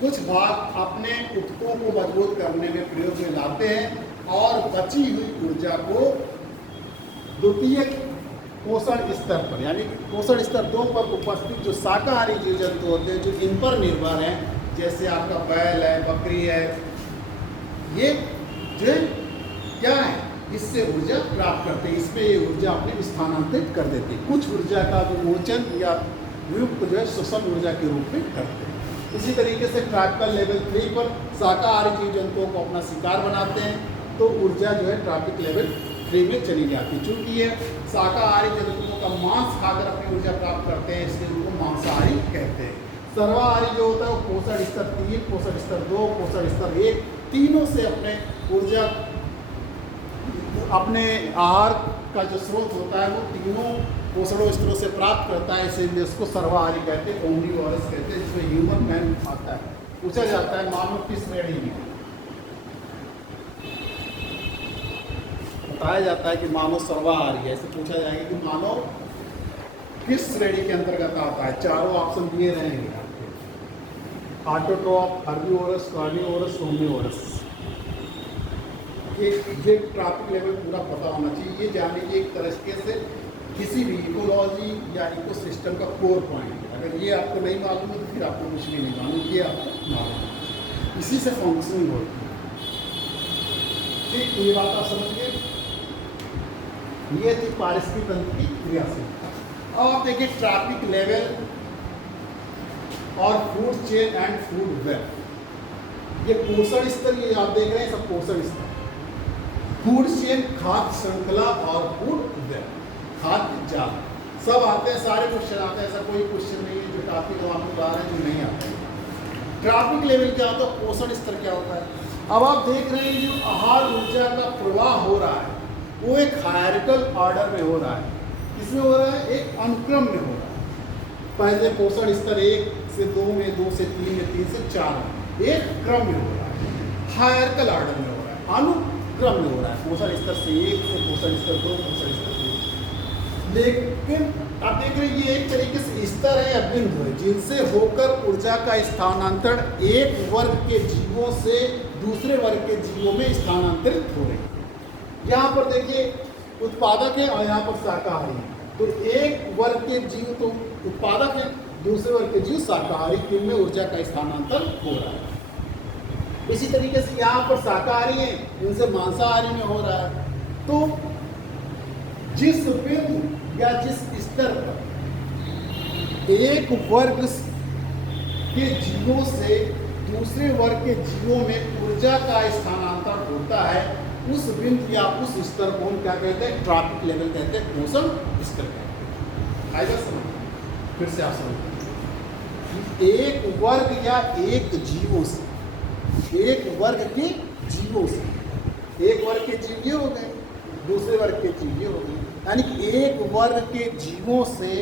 कुछ भाग अपने उत्कों को मजबूत करने में प्रयोग में लाते हैं और बची हुई ऊर्जा को द्वितीयक पोषण स्तर पर यानी पोषण स्तर 2 पर उपस्थित जो शाकाहारी जीव जंतु होते हैं, जो इन पर निर्भर हैं, जैसे आपका बैल है, बकरी है, ये जो क्या है इससे ऊर्जा प्राप्त करते हैं। इसमें ये ऊर्जा अपने स्थानांतरित कर देते हैं। कुछ ऊर्जा का विमोचन या वियुक्त जो है श्वसन ऊर्जा के रूप में करते हैं। इसी तरीके से ट्रॉपिकल लेवल 3 पर शाकाहारी जीव जंतुओं को अपना शिकार बनाते हैं, तो ऊर्जा जो है ट्रॉपिक लेवल 3 में चली जाती है। चूँकि ये शाकाहारी जंतुओं का मांस खाकर अपनी ऊर्जा प्राप्त करते हैं, इसलिए उनको मांसाहारी कहते हैं। सर्वाहारी जो होता है वो पोषण स्तर 3, पोषण स्तर 2, पोषण स्तर 1 तीनों से अपने ऊर्जा अपने आहार का जो स्रोत होता है वो तीनों पोषणों स्तरों से प्राप्त करता है, इसीलिए इसको सर्वाहारी कहते हैं, ओमनिवोरस कहते हैं, जिसमें ह्यूमन मैन आता है। पूछा जाता है मानव किस श्रेणी में? बताया जाता है कि मानव सर्वाहारी है। ऐसे पूछा जाएगा कि मानव किस श्रेणी के अंतर्गत आता है? चारों ऑप्शन दिए रहेंगे आपको, ऑटोट्रॉफ, हर्बीवोरस, कार्निवोरस, ओमनिवोरस। ये ट्रॉपिक लेवल पूरा पता होना चाहिए। ये जानने की एक तरीके से किसी भी इकोलॉजी या इकोसिस्टम का कोर पॉइंट है। अगर ये आपको नहीं मालूम है तो फिर आपको कुछ भी नहीं मालूम, ये आपको मालूम है। इसी से फंक्शनिंग होती है। ठीक, ये बात आप समझ गए। ये थी पारिस्थितिकी तंत्र की क्रियाशीलता। अब आप देखिए ट्रॉपिक लेवल और food chain and food web. ये पोषण स्तर, ये आप देख रहे हैं सब पोषण स्तर। फूड चेन खाद्य श्रृंखला और फूड वेब खाद्य जाल सब आते हैं, सारे क्वेश्चन आते हैं। ऐसा कोई क्वेश्चन नहीं है जो टॉपिक हम आपको बता रहे हैं जो नहीं आता है। ट्रॉपिक लेवल क्या होता है, पोषण स्तर क्या होता है। अब आप देख रहे हैं जो आहार ऊर्जा का प्रवाह हो रहा है वो एक हायरार्किकल ऑर्डर में हो रहा है। किसमें हो रहा है? एक अनुक्रम में हो रहा है। पहले पोषण स्तर 1 से 2 में, 2 से 3 में, 3 से 4 में, एक क्रम में हो रहा है, हायरार्किकल ऑर्डर में हो रहा है, अनुक्रम में हो रहा है। पोषण स्तर से 1 से पोषण स्तर 2, पोषण स्तर 3। लेकिन आप देख रहे हैं ये एक तरीके से स्तर है या बिंदु है जिनसे होकर ऊर्जा का स्थानांतरण एक वर्ग के जीवों से दूसरे वर्ग के जीवों में स्थानांतरित हो रही है। यहाँ पर देखिए उत्पादक है और यहाँ पर शाकाहारी है, तो एक वर्ग के जीव तो उत्पादक है, दूसरे वर्ग के जीव शाकाहारी, इनमें ऊर्जा का स्थानांतरण हो रहा है। इसी तरीके से यहाँ पर शाकाहारी है, इनसे मांसाहारी में हो रहा है। तो जिस बिंदु या जिस स्तर पर एक वर्ग के जीवों से दूसरे वर्ग के जीवों में ऊर्जा का स्थानांतरण होता है, उस बिंदु या उस स्तर को हम क्या कहते हैं? ट्रॉपिक लेवल कहते हैं, पोषण स्तर कहते हैं। आएगा समझ? फिर से आप समझ, एक वर्ग या एक जीवों से, एक वर्ग के जीवों से, एक वर्ग के जीव ये हो गए, दूसरे वर्ग के जीव ये हो गए, यानी कि एक वर्ग के जीवों से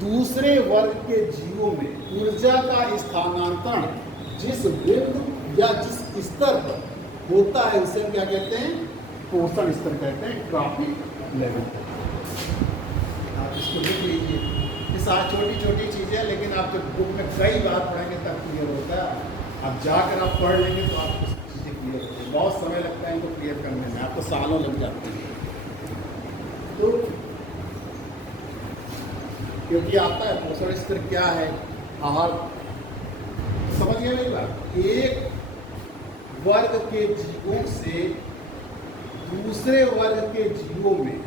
दूसरे वर्ग के जीवों में ऊर्जा का स्थानांतरण जिस बिंदु या जिस स्तर पर होता है उसे क्या कहते हैं? पोषण स्तर कहते हैं, ट्रॉपिक लेवल। आप इसको लिख लीजिए। ये सारी छोटी छोटी चीज़ें, लेकिन आप जब बुक में कई बार पढ़ेंगे तब क्लियर होता है। अब जाकर आप पढ़ लेंगे तो आपको चीज़ें क्लियर क्लियर होते हैं, बहुत समय लगता है इनको क्लियर करने में, आपको सालों लग जाते हैं। तो क्योंकि आता है पोषण स्तर क्या है, आहार, समझ गए मेरी बात। एक वर्ग के जीवों से दूसरे वर्ग के जीवों में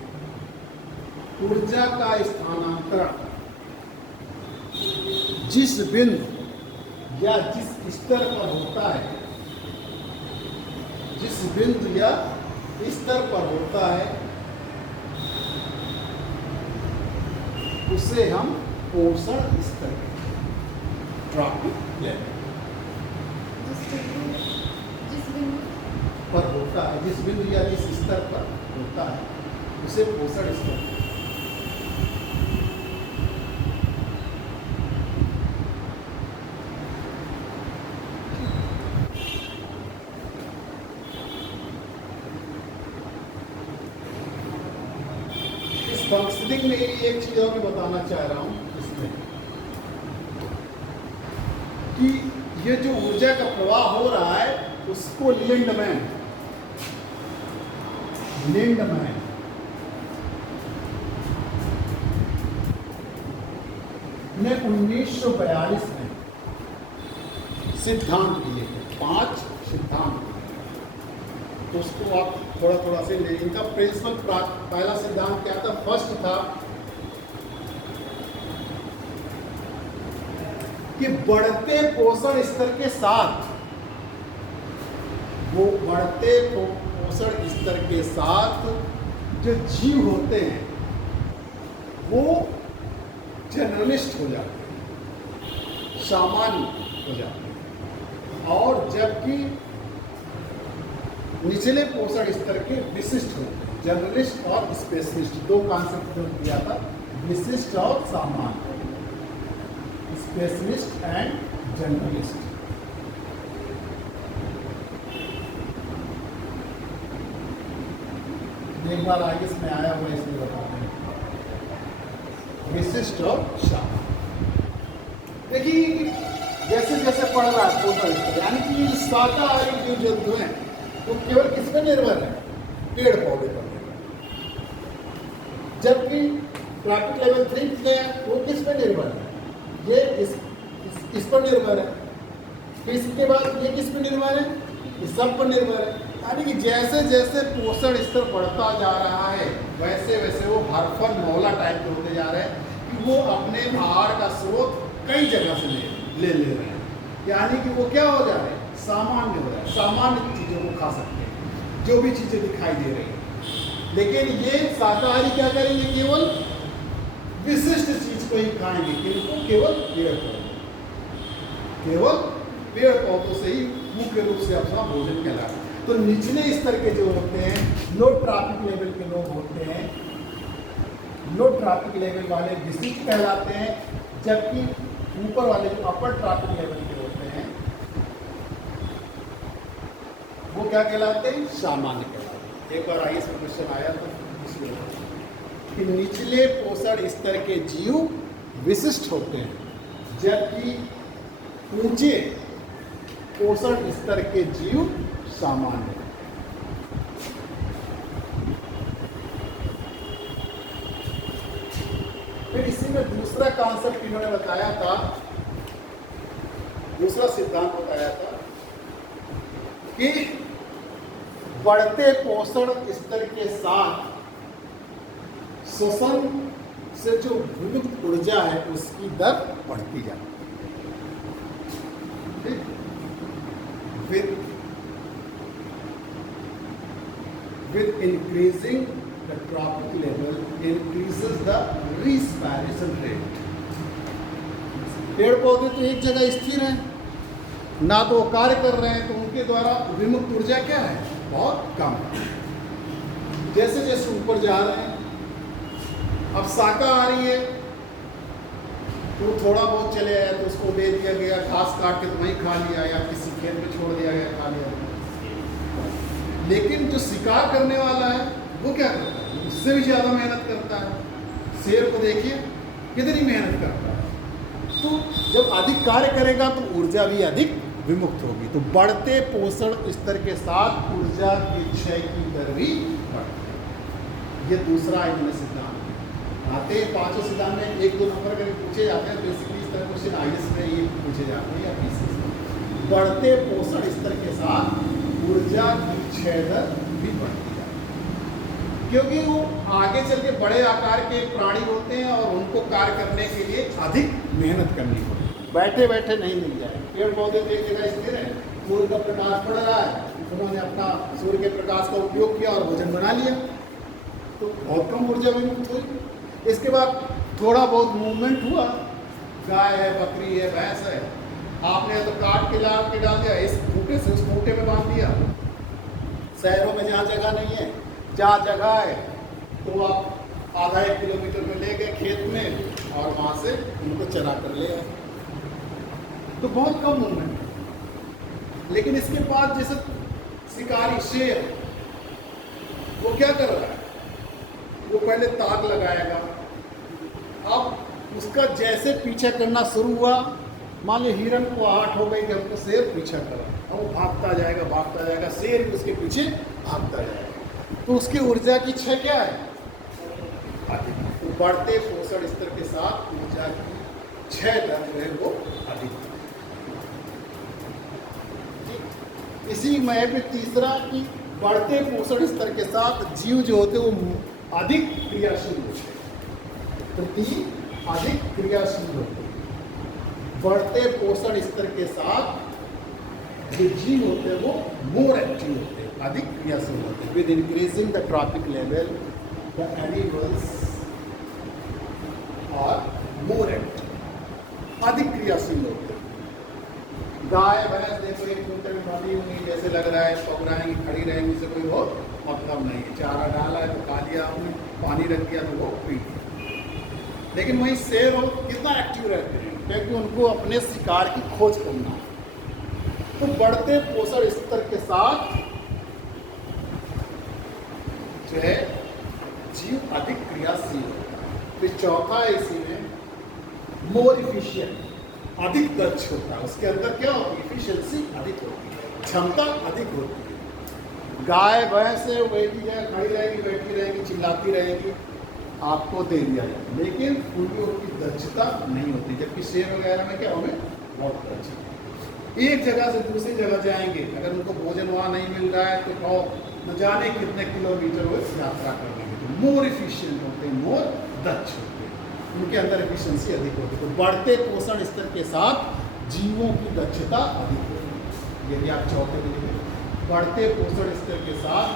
ऊर्जा का स्थानांतरण जिस बिंदु या जिस स्तर पर होता है, जिस बिंदु या स्तर पर होता है, उसे हम पोषण स्तर ट्रॉपिक लेवल जिस बिंदु पर होता है, जिस बिंदु या जिस स्तर पर होता है, उसे पोषण स्तर। फंक्शनिंग में एक चीज और मैं बताना चाह रहा हूं इसमें, कि ये जो ऊर्जा का प्रवाह हो रहा है उसको लिंडमैन ने 1942 में सिद्धांत दिए थे, 5 सिद्धांत। तो उसको आप थोड़ा थोड़ा से ले, इनका प्रिंसिपल पहला सिद्धांत क्या था, फर्स्ट था कि बढ़ते पोषण स्तर के साथ, वो बढ़ते पोषण स्तर के साथ जो जीव होते हैं वो जनरलिस्ट हो जाते हैं, सामान्य हो जाते हैं, और जबकि निचले पोषण स्तर के विशिष्ट होते हैं, जनरलिस्ट और स्पेशलिस्ट, दो कॉन्सेप्ट जो दिया था, विशिष्ट और सामान्य, स्पेशलिस्ट एंड जनरलिस्ट। एक बार आगे इसमें आया हुआ इसलिए बता रहे हैं, विशिष्ट और सामान्य। देखिए जैसे जैसे पढ़ रहा है पोषण स्तर, यानी कि शाकाहारी जीव जंतु हैं तो केवल किस पर निर्भर है, पेड़ पौधे पर निर्भर। जबकि ट्रॉपिक लेवल 3 गया वो किस पर निर्भर है, ये इस पर निर्भर है। फिर इसके बाद ये किस पर निर्भर है, इस सब पर निर्भर है। यानी कि जैसे जैसे पोषण स्तर बढ़ता जा रहा है वैसे वैसे वो हरफन मौला टाइप के होते जा रहे हैं, कि वो अपने आहार का स्रोत कई जगह से ले रहे हैं। यानी कि वो क्या हो जा रहे हैं, सामान्य हो रहा है, सामान्य चीज़ों को खा सकते हैं, जो भी चीज़ें दिखाई दे रही हैं। लेकिन ये शाकाहारी क्या करेंगे, केवल विशिष्ट चीज को ही खाएंगे, किनको, केवल पेड़ पौधे, केवल पेड़ पौधों से ही मुख्य रूप से अपना भोजन कहलाता है। तो निचले स्तर के जो होते हैं, लो ट्रॉपिक लेवल के लोग होते हैं, लो ट्रॉपिक लेवल वाले विशिष्ट कहलाते हैं, जबकि ऊपर वाले जो अपर ट्रॉपिक लेवल के होते हैं वो क्या कहलाते हैं, सामान्य कहलाते हैं। एक बार आइए क्वेश्चन आया था इसलिए कि निचले पोषण स्तर के जीव विशिष्ट होते हैं, जबकि ऊंचे पोषण स्तर के जीव सामान्य। फिर इसी में दूसरा कॉन्सेप्ट इन्होंने बताया था, दूसरा सिद्धांत बताया था कि बढ़ते पोषण स्तर के साथ श्वसन से जो विमुक्त ऊर्जा है उसकी दर बढ़ती जाती है। with increasing the trophic level increases the respiration rate। पेड़ पौधे तो एक जगह स्थिर हैं, ना तो वो कार्य कर रहे हैं, तो उनके द्वारा विमुक्त ऊर्जा क्या है, बहुत कम है। जैसे जैसे ऊपर जा रहे हैं, अब शाकाहारी है तो थोड़ा बहुत चले आया तो उसको दे दिया गया, घास काट के तो वहीं खा लिया या किसी खेत में छोड़ दिया गया, खा लिया। लेकिन जो शिकार करने वाला है वो क्या करता है, उससे भी ज़्यादा मेहनत करता है। शेर को देखिए कितनी मेहनत करता है। तो जब अधिक कार्य करेगा तो ऊर्जा भी अधिक विमुक्त होगी। तो बढ़ते पोषण स्तर के साथ ऊर्जा के क्षय की दर भी बढ़ती है। ये दूसरा इनमें सिद्धांत है। आते हैं पांचों सिद्धांत में 1-2 नंबर अगर पूछे जाते हैं, बेसिकली इस तरह क्वेश्चन आईएएस में ये पूछे जाते हैं या पीसीएस में। बढ़ते पोषण स्तर के साथ ऊर्जा की क्षय दर भी बढ़ती है, क्योंकि वो आगे चल के बड़े आकार के प्राणी होते हैं और उनको कार्य करने के लिए अधिक मेहनत करनी होती है। बैठे बैठे नहीं मिल जाए। पेड़ पौधे तो एक जगह स्थिर है, सूर्य का प्रकाश पड़ रहा है, उन्होंने अपना सूर्य के प्रकाश का उपयोग किया और भोजन बना लिया, तो बहुत कम ऊर्जा विमुक्त हुई। इसके बाद थोड़ा बहुत मूवमेंट हुआ, गाय है, बकरी है, भैंस है, आपने तो काट के ला के डाल दिया, इस खूंटे से उस खूंटे में बांध दिया। शहरों में जहाँ जगह नहीं है, जहाँ जगह है तो आप आधा 1 किलोमीटर में ले गए खेत में और वहाँ से उनको चरा कर ले आए, तो बहुत कम मूवमेंट है। लेकिन इसके बाद जैसे शिकारी शेर, वो क्या कर रहा है, वो पहले ताक लगाएगा, अब उसका जैसे पीछा करना शुरू हुआ, मान लो हिरन को आहट हो गई कि हमको शेर पीछा करा, अब वो भागता जाएगा, शेर भी उसके पीछे भागता जाएगा, तो उसकी ऊर्जा की क्षय क्या है, अधिक। तो बढ़ते पोषण स्तर के साथ ऊर्जा की क्षय दर जो है वो अधिक। इसी में भी तीसरा कि बढ़ते पोषण स्तर के साथ जीव जो होते हैं वो अधिक क्रियाशील होते हैं, तृतीय अधिक क्रियाशील होते हैं। बढ़ते पोषण स्तर के साथ जो जीव होते हैं वो मोर एक्टिव होते हैं, अधिक क्रियाशील होते हैं। With increasing the trophic level the animals और मोर एक्टिव, अधिक क्रियाशील होते हैं। गाय भैंस देखो एक खूंटे में बांधी हुई, जैसे लग रहा है पक रहेंगी, खड़ी रहेंगी, उससे कोई वो मतलब नहीं है। चारा डाला है तो खा लिया हमने, पानी रख दिया तो वो पी लिया। लेकिन वहीं शेर हो कितना एक्टिव रहते हैं, क्योंकि उनको अपने शिकार की खोज करना है। तो बढ़ते पोषण स्तर के साथ जो है जीव अधिक क्रियाशील होता है। फिर चौथा है इसी में मोर इफिशिएंट, अधिक दक्ष होता है। उसके अंदर क्या होती है, इफिशियंसी अधिक होती है, क्षमता अधिक होती है। गाय भैंस है वो एक ही जगह खड़ी रहेगी, बैठी रहेगी, चिल्लाती रहेगी, आपको दे दिया जाए, लेकिन उनकी उनकी दक्षता नहीं होती। जबकि शेर वगैरह में क्या होंगे, बहुत दक्ष, एक जगह से दूसरी जगह जाएंगे, अगर उनको भोजन वहाँ नहीं मिल रहा है तो न जाने कितने किलोमीटर वो यात्रा कर लेंगे। तो मोर इफिशियंट होते हैं, मोर दक्ष होते हैं, उनके अंदर एफिशिएंसी अधिक होती है। तो बढ़ते पोषण स्तर के साथ जीवों की दक्षता अधिक होती है। यदि आप चौथे में लिखें, बढ़ते पोषण स्तर के साथ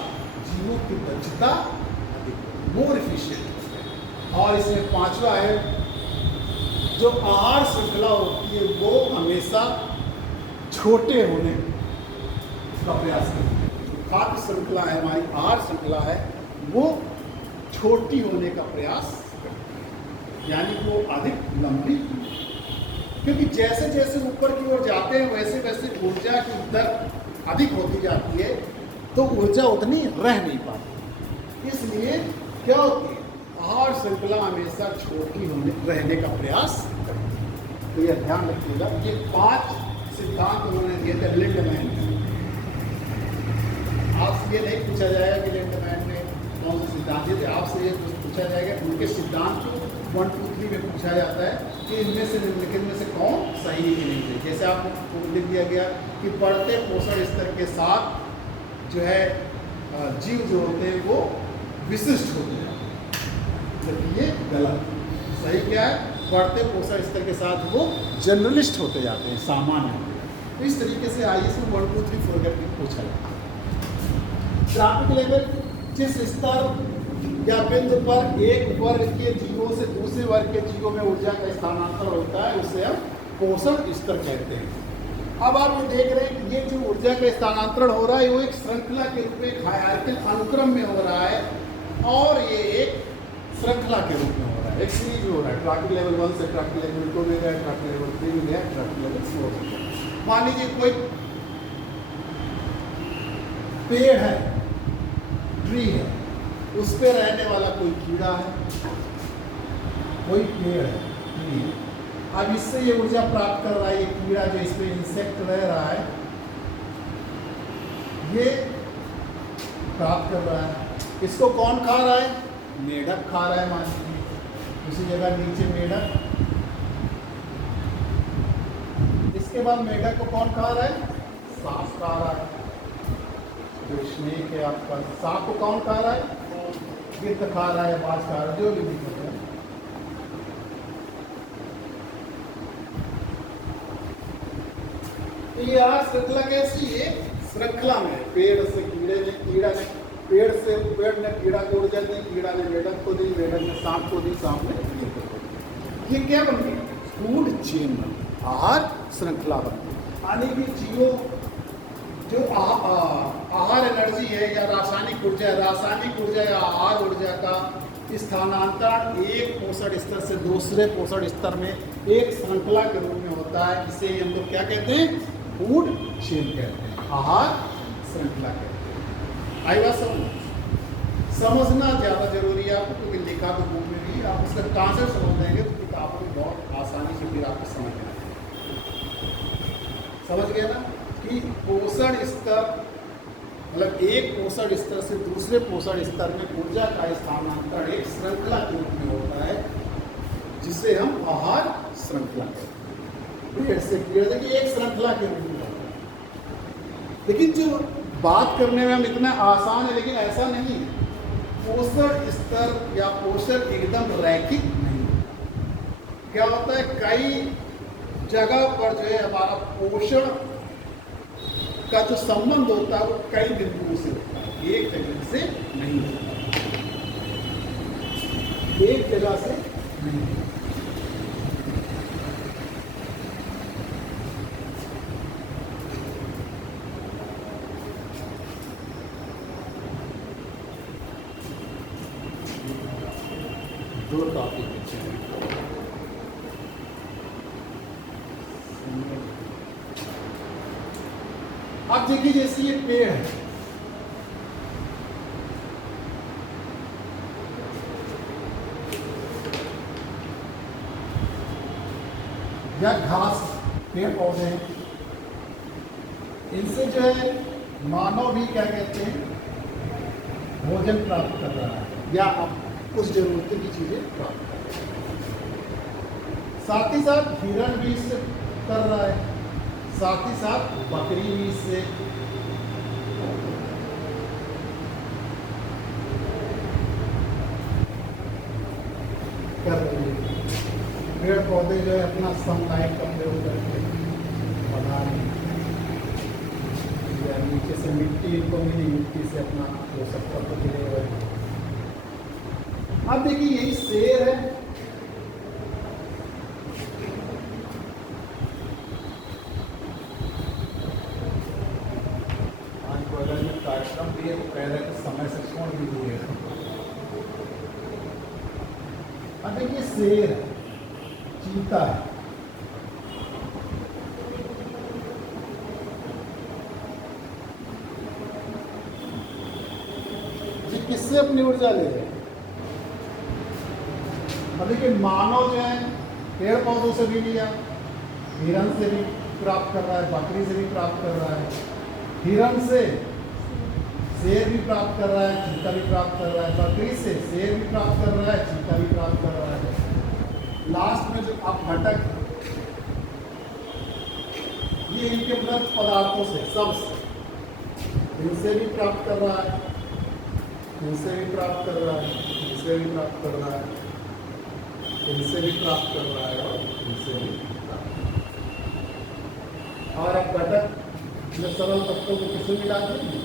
जीवों की दक्षता अधिक होती है, मोर इफिशिएंट होते हैं। और इसमें पांचवा है, जो आहार श्रृंखला होती है वो हमेशा छोटे होने का प्रयास करती है। जो खाद्य श्रृंखला है, हमारी आहार श्रृंखला है, वो छोटी होने का प्रयास, यानी वो अधिक लंबी, क्योंकि जैसे जैसे ऊपर की ओर जाते हैं वैसे वैसे ऊर्जा की दर अधिक होती जाती है, तो ऊर्जा उतनी रह नहीं पाती। इसलिए क्या होती है, आहार श्रृंखला हमेशा छोटी रहने का प्रयास करती है। तो यह ध्यान रखिएगा। ये 5 सिद्धांत उन्होंने दिए थे लिंडमैन ने। आपसे ये नहीं पूछा जाएगा कि लिंडमैन ने कौन से सिद्धांत दिए थे, आपसे ये पूछा जाएगा उनके सिद्धांत 1, 2, 3 में पूछा जाता है कि इनमें से निम्नलिखित में से कौन सही है कि नहीं थे। जैसे आपको लिख दिया गया कि बढ़ते पोषण स्तर के साथ जो है जीव जो होते हैं वो विशिष्ट होते हैं, जबकि ये गलत। सही क्या है, बढ़ते पोषण स्तर के साथ वो जनरलिस्ट होते जाते हैं, सामान्य होते हैं। तो इस तरीके से आईएएस में 1, 2, 3, 4 करके पूछा जाता है। ट्रॉपिक लेवल, जिस स्तर या बिंदु पर एक वर्ग के जीवों से दूसरे वर्ग के जीवों में ऊर्जा का स्थानांतरण होता है, उसे हम पोषण स्तर कहते हैं। अब आप ये देख रहे हैं कि ये जो ऊर्जा का स्थानांतरण हो रहा है वो एक श्रृंखला के रूप में, एक हायरार्किकल अनुक्रम में हो रहा है, और ये एक श्रृंखला के रूप में हो रहा है, एक सीरीज में हो रहा है। ट्रॉपिक लेवल 1 से ट्रॉपिक लेवल 2 में गया, ट्रॉपिक लेवल 3 में गया, ट्रॉपिक लेवल 4 में गया। मान लीजिए कोई पेड़ है, ट्री है, उस पे रहने वाला कोई कीड़ा है, कोई पेड़ है, ट्री है, अब इससे ये ऊर्जा प्राप्त कर रहा है, ये कीड़ा जो इसमें इंसेक्ट रह रहा है, ये प्राप्त कर रहा है। इसको कौन खा रहा है? मेढक खा रहा है। मान लीजिए उसी जगह नीचे मेढक, इसके बाद मेढक को कौन खा रहा है? सांप खा रहा है। जो स्नेक है आपका, सांप को कौन खा रहा है? गिद्ध खा रहा है, बाज खा रहा है, जो भी दिक्कत है। ये श्रृंखला कैसी है? श्रृंखला में पेड़ से कीड़े ने, कीड़ा ने पेड़ से, पेड़ ने कीड़ा को ऊर्जा दी, कीड़ा ने मेढक को दी, मेढक ने सांप को दी, सांप ने गिद्ध को दी। ये क्या बन गई? फूड चेन बन गई, आहार श्रृंखला बन गई। यानी कि जीवों जो आहार एनर्जी है या रासायनिक ऊर्जा है, रासायनिक ऊर्जा या आहार ऊर्जा का स्थानांतरण एक पोषण स्तर से दूसरे पोषण स्तर में एक श्रृंखला के रूप में होता है। इसे हम लोग क्या कहते हैं? फूड चेन कहते हैं, आहार श्रृंखला कहते हैं। आई बात समझना ज़्यादा जरूरी है आपको, क्योंकि लिखा तो बुक में भी, आप उसका कॉन्सेप्ट समझ देंगे तो किताब में बहुत आसानी से फिर आपको समझ में आएगा। समझ गए ना कि पोषण स्तर मतलब एक पोषण स्तर से दूसरे पोषण स्तर में ऊर्जा का स्थानांतरण एक श्रृंखला के रूप में होता है, जिसे हम आहार श्रृंखला कहते हैं। पेड़ से कीड़ा, देखिए एक श्रृंखला के रूप में होता है। लेकिन जो बात करने में हम इतना आसान है, लेकिन ऐसा नहीं है। पोषण स्तर या पोषण एकदम रैखिक नहीं है। क्या होता है, कई जगह पर जो है हमारा पोषण का जो संबंध होता है वो कई बिंदुओं से होता है, एक जगह से नहीं होता, एक जगह से नहीं होता। दो टॉपिक बचे हैं। अब देखिए जैसे ये पेड़ है, या घास, पेड़ पौधे हैं, इनसे जो है मानव भी क्या कहते हैं? भोजन प्राप्त कर रहा है या कुछ जरूरतों की चीजें प्राप्त कर रहा है। साथ ही साथ हिरण भी इससे कर रहा है, साथ ही साथ बकरी भी इससे, कर रही है। पेड़ पौधे जो है अपना सनलाइट का प्रयोग करते हैं, बना या नीचे से मिट्टी इनको मिली, मिट्टी से अपना पोषक तत्व मिले हुए। अब देखिए यही शेर है, कार्यक्रम भी है तो पहले के समय से छोड़ भी हुए हैं। अब देखिए शेर है, चीता है, किससे अपनी ऊर्जा ले रहे हैं? अब देखिए मानव जो है पेड़ पौधों से भी लिया, हिरण से भी प्राप्त कर रहा है, बकरी से भी प्राप्त कर रहा है, हिरण से शेर भी प्राप्त कर रहा है, चीता भी प्राप्त कर रहा है, बकरी से शेर भी प्राप्त कर रहा है, चीता भी प्राप्त कर रहा है। लास्ट में जो आप घटक, ये इनके मृत पदार्थों से, सबसे, इनसे भी प्राप्त कर रहा है, इनसे भी प्राप्त कर रहा है, इनसे भी प्राप्त कर रहा है, इनसे भी प्राप्त कर रहा है और इनसे भी प्राप्त कर रहा है। और अब घटक जो सरल तत्वों को किससे मिलाते हैं?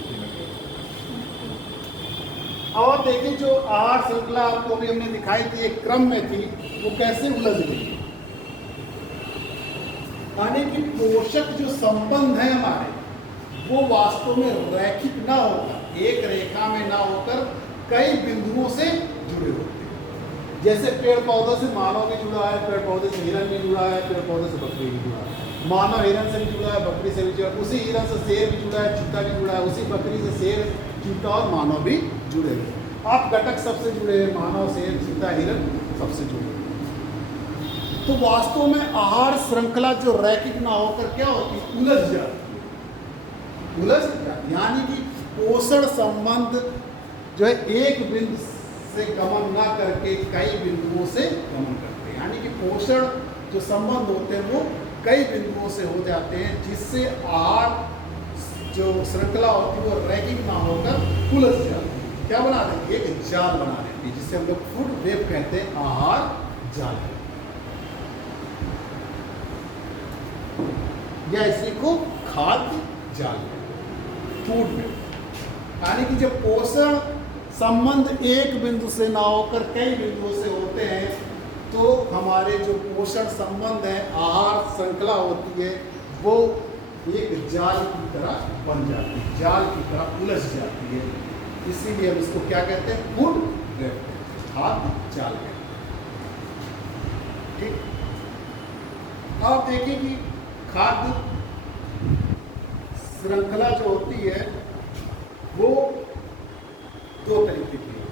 और देखिए जो आहार श्रृंखला आपको भी हमने दिखाई थी, एक क्रम में थी, वो कैसे उलझ गई। यानी कि पोषक जो संबंध है हमारे, वो वास्तव में रैखिक ना होकर, एक रेखा में ना होकर कई बिंदुओं से जुड़े होते हैं। जैसे पेड़ पौधों से मानव भी जुड़ा है, पेड़ पौधे से हिरण भी जुड़ा है, पेड़ पौधे से बकरी भी जुड़ा है, मानव हिरण से भी जुड़ा है, बकरी से भी जुड़ा है, उसी हिरण से शेर भी जुड़ा है, चीता भी जुड़ा है, उसी बकरी से शेर, चीता और मानव भी जुड़े हुए। आप घटक सबसे जुड़े हैं, मानव, शेर, चीता, हिरण सबसे जुड़े हैं। तो वास्तव में आहार श्रृंखला जो रैखिक ना होकर क्या होती है, उलझ जाती है, उलझ जाती, यानी कि पोषण संबंध जो है एक बिंदु से गमन ना करके कई बिंदुओं से गमन करते हैं, यानी कि पोषण जो संबंध होते हैं वो कई बिंदुओं से हो जाते हैं, जिससे आहार जो श्रृंखला होती है वो रैखिक ना होकर उलझ जाती है। क्या बना देती है, एक जाल बना देती है, जिसे हम लोग फूड वेब कहते हैं, आहार जाल, या इसी को खाद्य जाल, फूड वेब। यानी कि जब पोषण संबंध एक बिंदु से ना होकर कई बिंदुओं से होते हैं, तो हमारे जो पोषण संबंध है, आहार श्रृंखला होती है, वो एक जाल की तरह बन जाती है, जाल की तरह उलझ जाती है। इसीलिए हम इसको क्या कहते हैं, फूड वेब, खाद्य जाल कहते हैं। ठीक, अब देखिए कि खाद्य श्रृंखला जो होती है वो दो तरीके की है।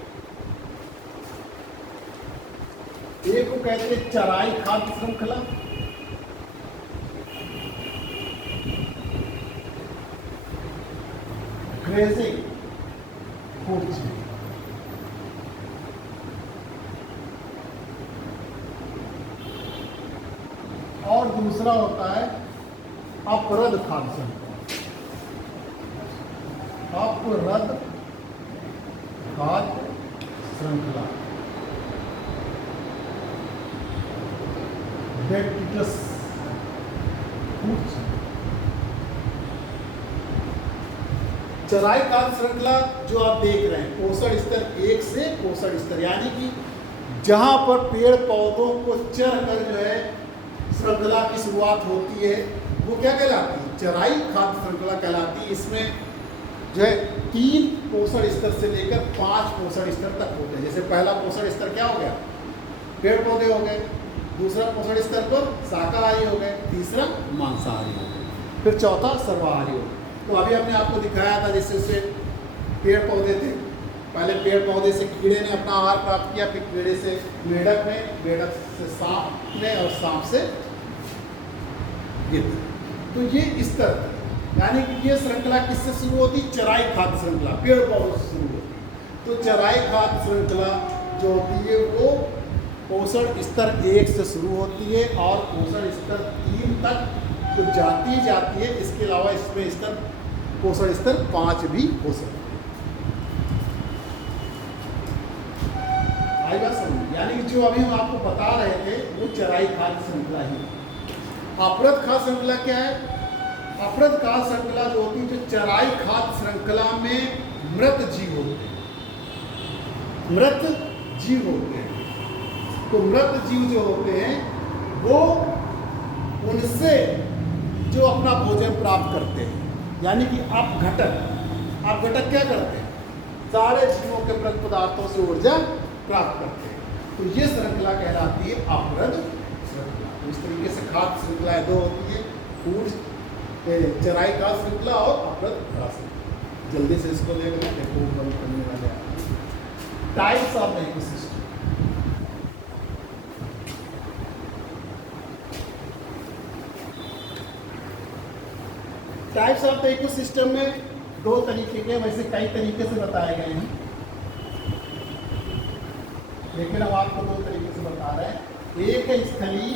एक को कहते हैं चराई खाद्य श्रृंखला, ग्रेजिंग फूड चेन, और दूसरा होता है अपरद खाद्य श्रृंखला, अपरद खाद्य श्रृंखला, डेक्टिटस फूड चेन। चराई खाद्य श्रृंखला जो आप देख रहे हैं, पोषण स्तर 1 से पोषण स्तर, यानी कि जहां पर पेड़ पौधों को चर कर जो है श्रृंखला की शुरुआत होती है, वो क्या कहलाती है, चराई खाद्य श्रृंखला कहलाती है। इसमें जो है 3 पोषण स्तर से लेकर 5 पोषण स्तर तक होते हैं। जैसे पहला पोषण स्तर क्या हो गया, पेड़ पौधे हो गए, दूसरा पोषण स्तर पर शाकाहारी हो गए, तीसरा मांसाहारी हो गए, फिर चौथा सर्वाहारी हो गए। तो अभी हमने आपको दिखाया था जैसे पेड़ पौधे थे, पहले पेड़ पौधे से कीड़े ने अपना आहार प्राप्त किया, फिर कीड़े से मेढक ने, मेढक से सांप ने, और सांप से गिद्ध। तो ये स्तर, यानी कि ये श्रृंखला किससे शुरू होती, चराई खाद्य श्रृंखला, पेड़ पौधों से शुरू होती है। तो चराई खाद्य श्रृंखला जो होती है वो पोषण स्तर 1 से शुरू होती है और पोषण स्तर 3 तक तो जाती है। इसके अलावा इसमें स्तर पोषण स्तर 5 भी हो सकते हैं। आई बात समझ, यानी कि जो अभी हम आपको बता रहे थे वो चराई खाद्य श्रृंखला ही। अपरद खाद्य श्रृंखला क्या है, अपरद खाद्य श्रृंखला जो होती है, जो चराई खाद्य श्रृंखला में मृत जीव होते हैं, मृत जीव होते हैं। तो मृत जीव जो होते हैं वो उनसे जो अपना भोजन प्राप्त करते हैं, यानी कि अपघटक क्या करते हैं, सारे जीवों के मृत पदार्थों से ऊर्जा प्राप्त करते हैं। तो ये श्रृंखला कहलाती है अपरद श्रृंखला। तो इस तरीके से खाद्य श्रृंखलाएं 2 होती है, फूड चराई खाद्य श्रृंखला और अपरद खाद्य श्रृंखला। जल्दी से इसको देख लेते हैं, खूब बंद करने वाले types of ecosystem. Types of the ecosystem में 2 तरीके के, वैसे कई तरीके से बताए गए हैं, लेकिन हम आपको 2 तरीके से बता रहे हैं। एक है स्थलीय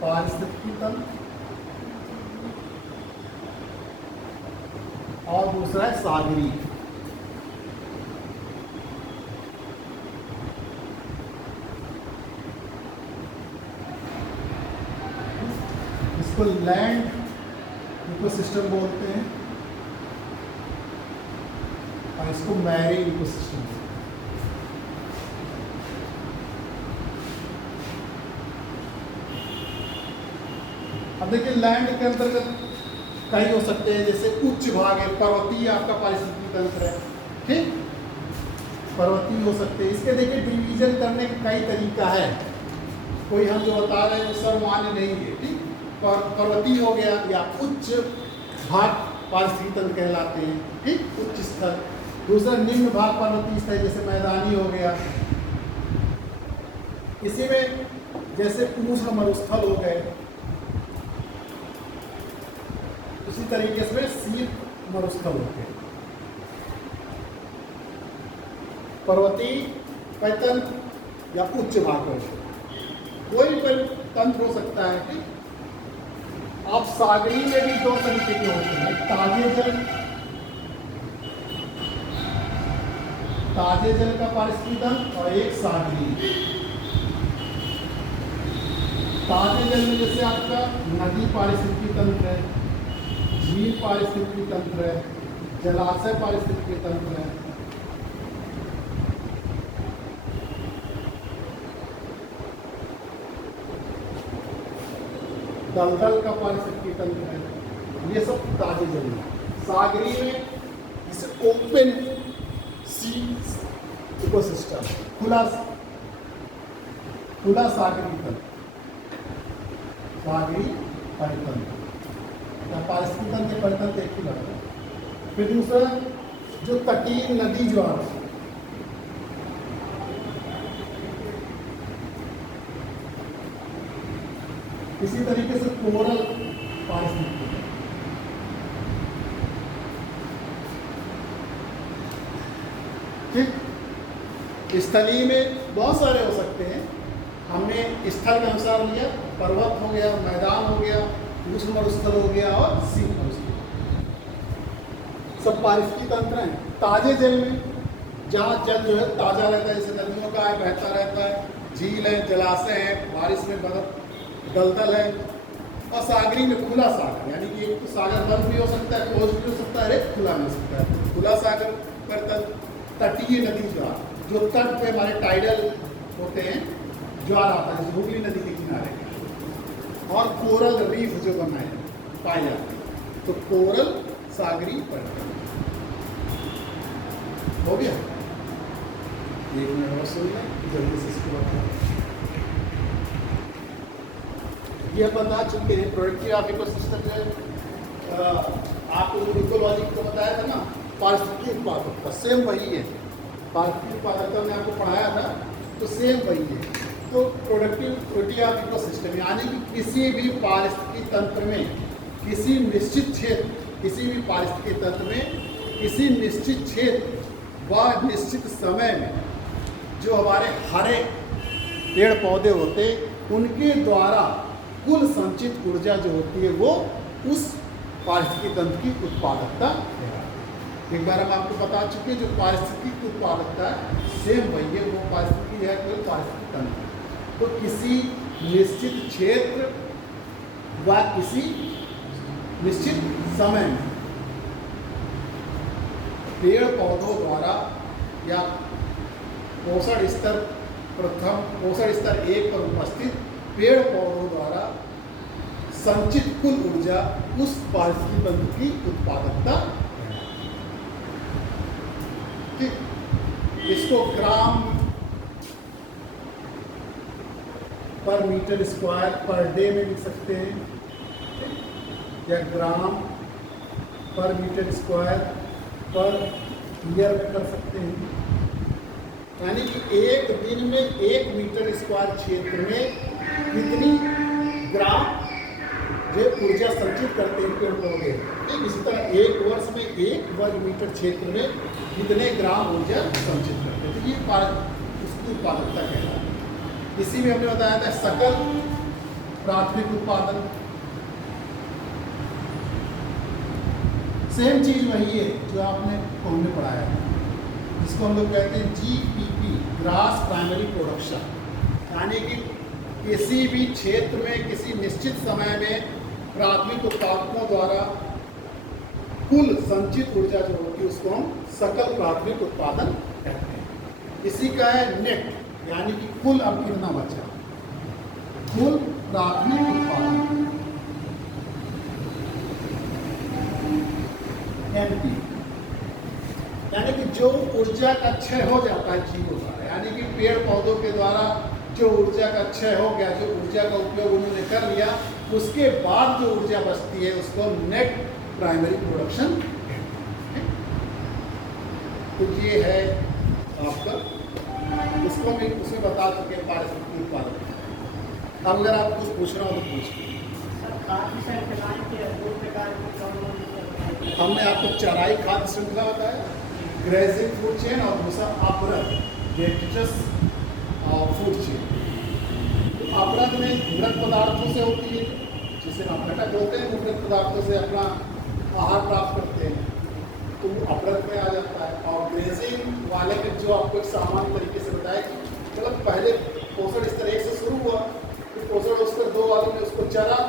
पारिस्थितिकी तंत्र और दूसरा है सागरीय। इसको लैंड इकोसिस्टम बोलते हैं और इसको मैरीन इकोसिस्टम बोलते हैं। अब देखिए लैंड के अंतर्गत कई हो सकते हैं, जैसे उच्च भाग है, पर्वतीय आपका पारिस्थितिकी तंत्र है, ठीक, पर्वतीय हो सकते हैं। इसके देखिए डिवीजन करने का कई तरीका है, कोई हम जो बता रहे हैं वो सर्वमान्य नहीं है, ठीक। पर्वतीय हो गया या उच्च भाग पारिस्थितिकी तंत्र कहलाते हैं, ठीक, उच्च स्तर। दूसरा निम्न भाग पर्वतीय स्थल जैसे मैदानी हो गया। इसी में जैसे ऊष्ण मरुस्थल हो गए, उसी तरीके से शीत मरुस्थल हो गए। पर्वतीय तंत्र या उच्च भाग कोई भी तंत्र हो सकता है कि आप सागरी में भी दो तरीके के होते हैं, ताजे जल का पारिस्थितिक तंत्र और एक सागरी। ताजे जल में जैसे आपका नदी पारिस्थितिकी तंत्र है, झील पारिस्थितिकी तंत्र है, जलाशय पारिस्थितिकी तंत्र है। दलदल का पारिस्थितिकी तंत्र है। ये सब ताजे जल में। सागरी में इसे ओपन सी इकोसिस्टम, खुला सागरी तंत्र, सागरी परितंत्र या पारिस्थितिक तंत्र परितंत्र एक ही बात है। फिर दूसरा जो तटीय नदी ज्वार, इसी तरीके से कोरल पारिस्थितिकी। ठीक, स्थलीय में बहुत सारे हो सकते हैं। हमने स्थल के अनुसार लिया, पर्वत हो गया, मैदान हो गया, उष्ण मरुस्थल हो गया और शीत मरुस्थल, सब पारिस्थितिक तंत्र हैं। ताजे जल में जहाँ जल जो है ताज़ा रहता है, जैसे नदियों का है, बहता रहता है, झील है, जलाशय है, बारिश में बर्फ, दलदल है। और सागरी में खुला सागर, यानी कि एक तो सागर बंद भी हो सकता है, क्लोज भी हो सकता है, एक खुला मिल सकता है। खुला सागर पर तटीय नदी ज्वार, जो तट पे हमारे टाइडल होते हैं, ज्वार आता है हुगली नदी के किनारे, और कोरल रीफ जो बना है पाए जाते हैं, तो कोरल सागरी पर्वत हो गया। एक मिनट और सुन लें, जल्दी से इसको बताएं। ये बता चुके हैं प्रोडक्टिव ऑफ इकोसिस्टम जो आपको जो इकोलॉजी को बताया था ना, पारिस्थितिकी उत्पादकता सेम वही है। पारिस्थितिक उत्पादकता में आपको पढ़ाया था, तो सेम वही है। तो प्रोडक्टिविटी ऑफ इकोसिस्टम यानी कि किसी भी पारिस्थितिकी तंत्र में, किसी निश्चित क्षेत्र, किसी भी पारिस्थितिकी तंत्र में किसी निश्चित क्षेत्र व निश्चित समय में जो हमारे हरे पेड़ पौधे होते, उनके द्वारा कुल संचित ऊर्जा जो होती है वो उस पारिस्थितिकी तंत्र की उत्पादकता है। एक बार हम आपको बता चुके हैं, जो पारिस्थितिकी उत्पादकता है सेम वही है, वो पारिस्थितिकी है कोई पारिस्थितिक तंत्र। तो किसी निश्चित क्षेत्र व किसी निश्चित समय में पेड़ पौधों द्वारा या पोषण स्तर प्रथम, पोषण स्तर 1 पर उपस्थित पेड़ पौधों द्वारा संचित कुल ऊर्जा उस पारिस्थितिक तंत्र की उत्पादकता है। ठीक, इसको ग्राम पर मीटर स्क्वायर पर डे में लिख सकते हैं, या ग्राम पर मीटर स्क्वायर पर ईयर में कर सकते हैं। यानी कि एक दिन में 1 मीटर स्क्वायर क्षेत्र में कितनी ग्राम जो ऊर्जा संचित करते हैं पेड़ पौधे। इसी तरह एक वर्ष में 1 वर्ग मीटर क्षेत्र में कितने ग्राम ऊर्जा संचित करते हैं, तो ये उसकी उत्पादकता कहलाता है। इसी में हमने बताया था सकल प्राथमिक उत्पादन, सेम चीज वही है जो आपने हमने पढ़ाया है, जिसको हम लोग कहते हैं GPP, ग्रास प्राइमरी प्रोडक्शन। यानी कि किसी भी क्षेत्र में किसी निश्चित समय में प्राथमिक उत्पादकों द्वारा कुल संचित ऊर्जा जो होती है उसको हम सकल प्राथमिक उत्पादन कहते हैं। इसी का है नेट, यानी कि कुल अब कितना बचा, कुल प्राथमिक उत्पादन MP, यानी कि जो ऊर्जा का क्षय हो जाता है जीवों द्वारा, यानी कि पेड़ पौधों के द्वारा जो ऊर्जा का क्षय हो गया, जो ऊर्जा का उपयोग उन्होंने कर लिया, उसके बाद जो ऊर्जा बचती है उसको नेट प्राइमरी प्रोडक्शन। तो ये है आपका, उसको भी उसमें बता चुके हैं पारिस्थितिकी उत्पादन। अब अगर आप कुछ पूछना हो तो पूछिए। हमने आपको चराई खाद्य श्रृंखला बताया, ग्रेजिंग फूड चेन, और दूसरा अपरद डेट्रिटस फूड चेन। तो अपरद में मृत पदार्थों से होती है, जिसे हम घटक बोलते हैं, मृत पदार्थों से अपना आहार प्राप्त करते हैं, तो वो अपरद में आ जाता है। और ग्रेजिंग वाले के जो आपको एक सामान्य तरीके से बताया कि मतलब पहले पोषण स्तर 1 से शुरू हुआ, फिर पोषण स्तर 2 वालों ने उसको चरा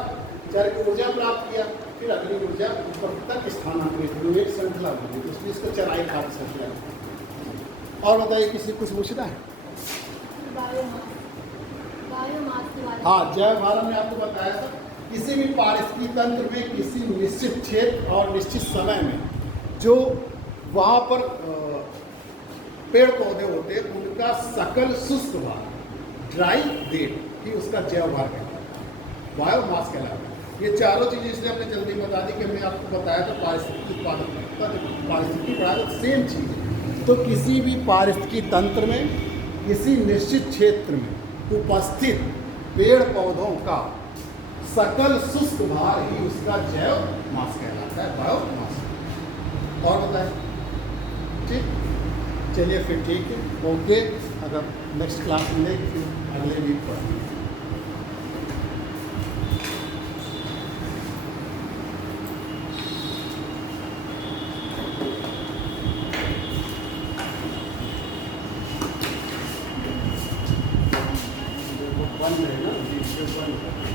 की ऊर्जा प्राप्त किया, फिर अगली ऊर्जा ऊपर तक स्थानांतरित हुई, एक श्रृंखला बनी, तो इसलिए इसको चराई खाद्य श्रृंखला। और बताइए, किसी कुछ पूछना है? बायोमास, बायोमास के बारे में। हाँ, जैव भारत में आपको बताया था, किसी भी पारिस्थितिकी तंत्र में किसी निश्चित क्षेत्र और निश्चित समय में जो वहाँ पर पेड़ पौधे होते हैं, उनका सकल शुष्क भाग, ड्राई वेट ही उसका जैव भार कहलाता है, बायोमास कहलाता है। ये चारों चीज़ें इसलिए हमने जल्दी बता दी कि हमने आपको बताया था पारिस्थितिकी उत्पादकता, पारिस्थितिकी पढ़ाया तो सेम चीज़ है। तो किसी भी पारिस्थितिकी तंत्र में किसी निश्चित क्षेत्र में उपस्थित पेड़ पौधों का सकल शुष्क भार ही उसका जैव मास कहलाता है, बायोमास। और बताएं, ठीक, चलिए फिर ठीक है, ओके। अगर नेक्स्ट क्लास में फिर अगले वीक पढ़ेंगे। बंद है ना,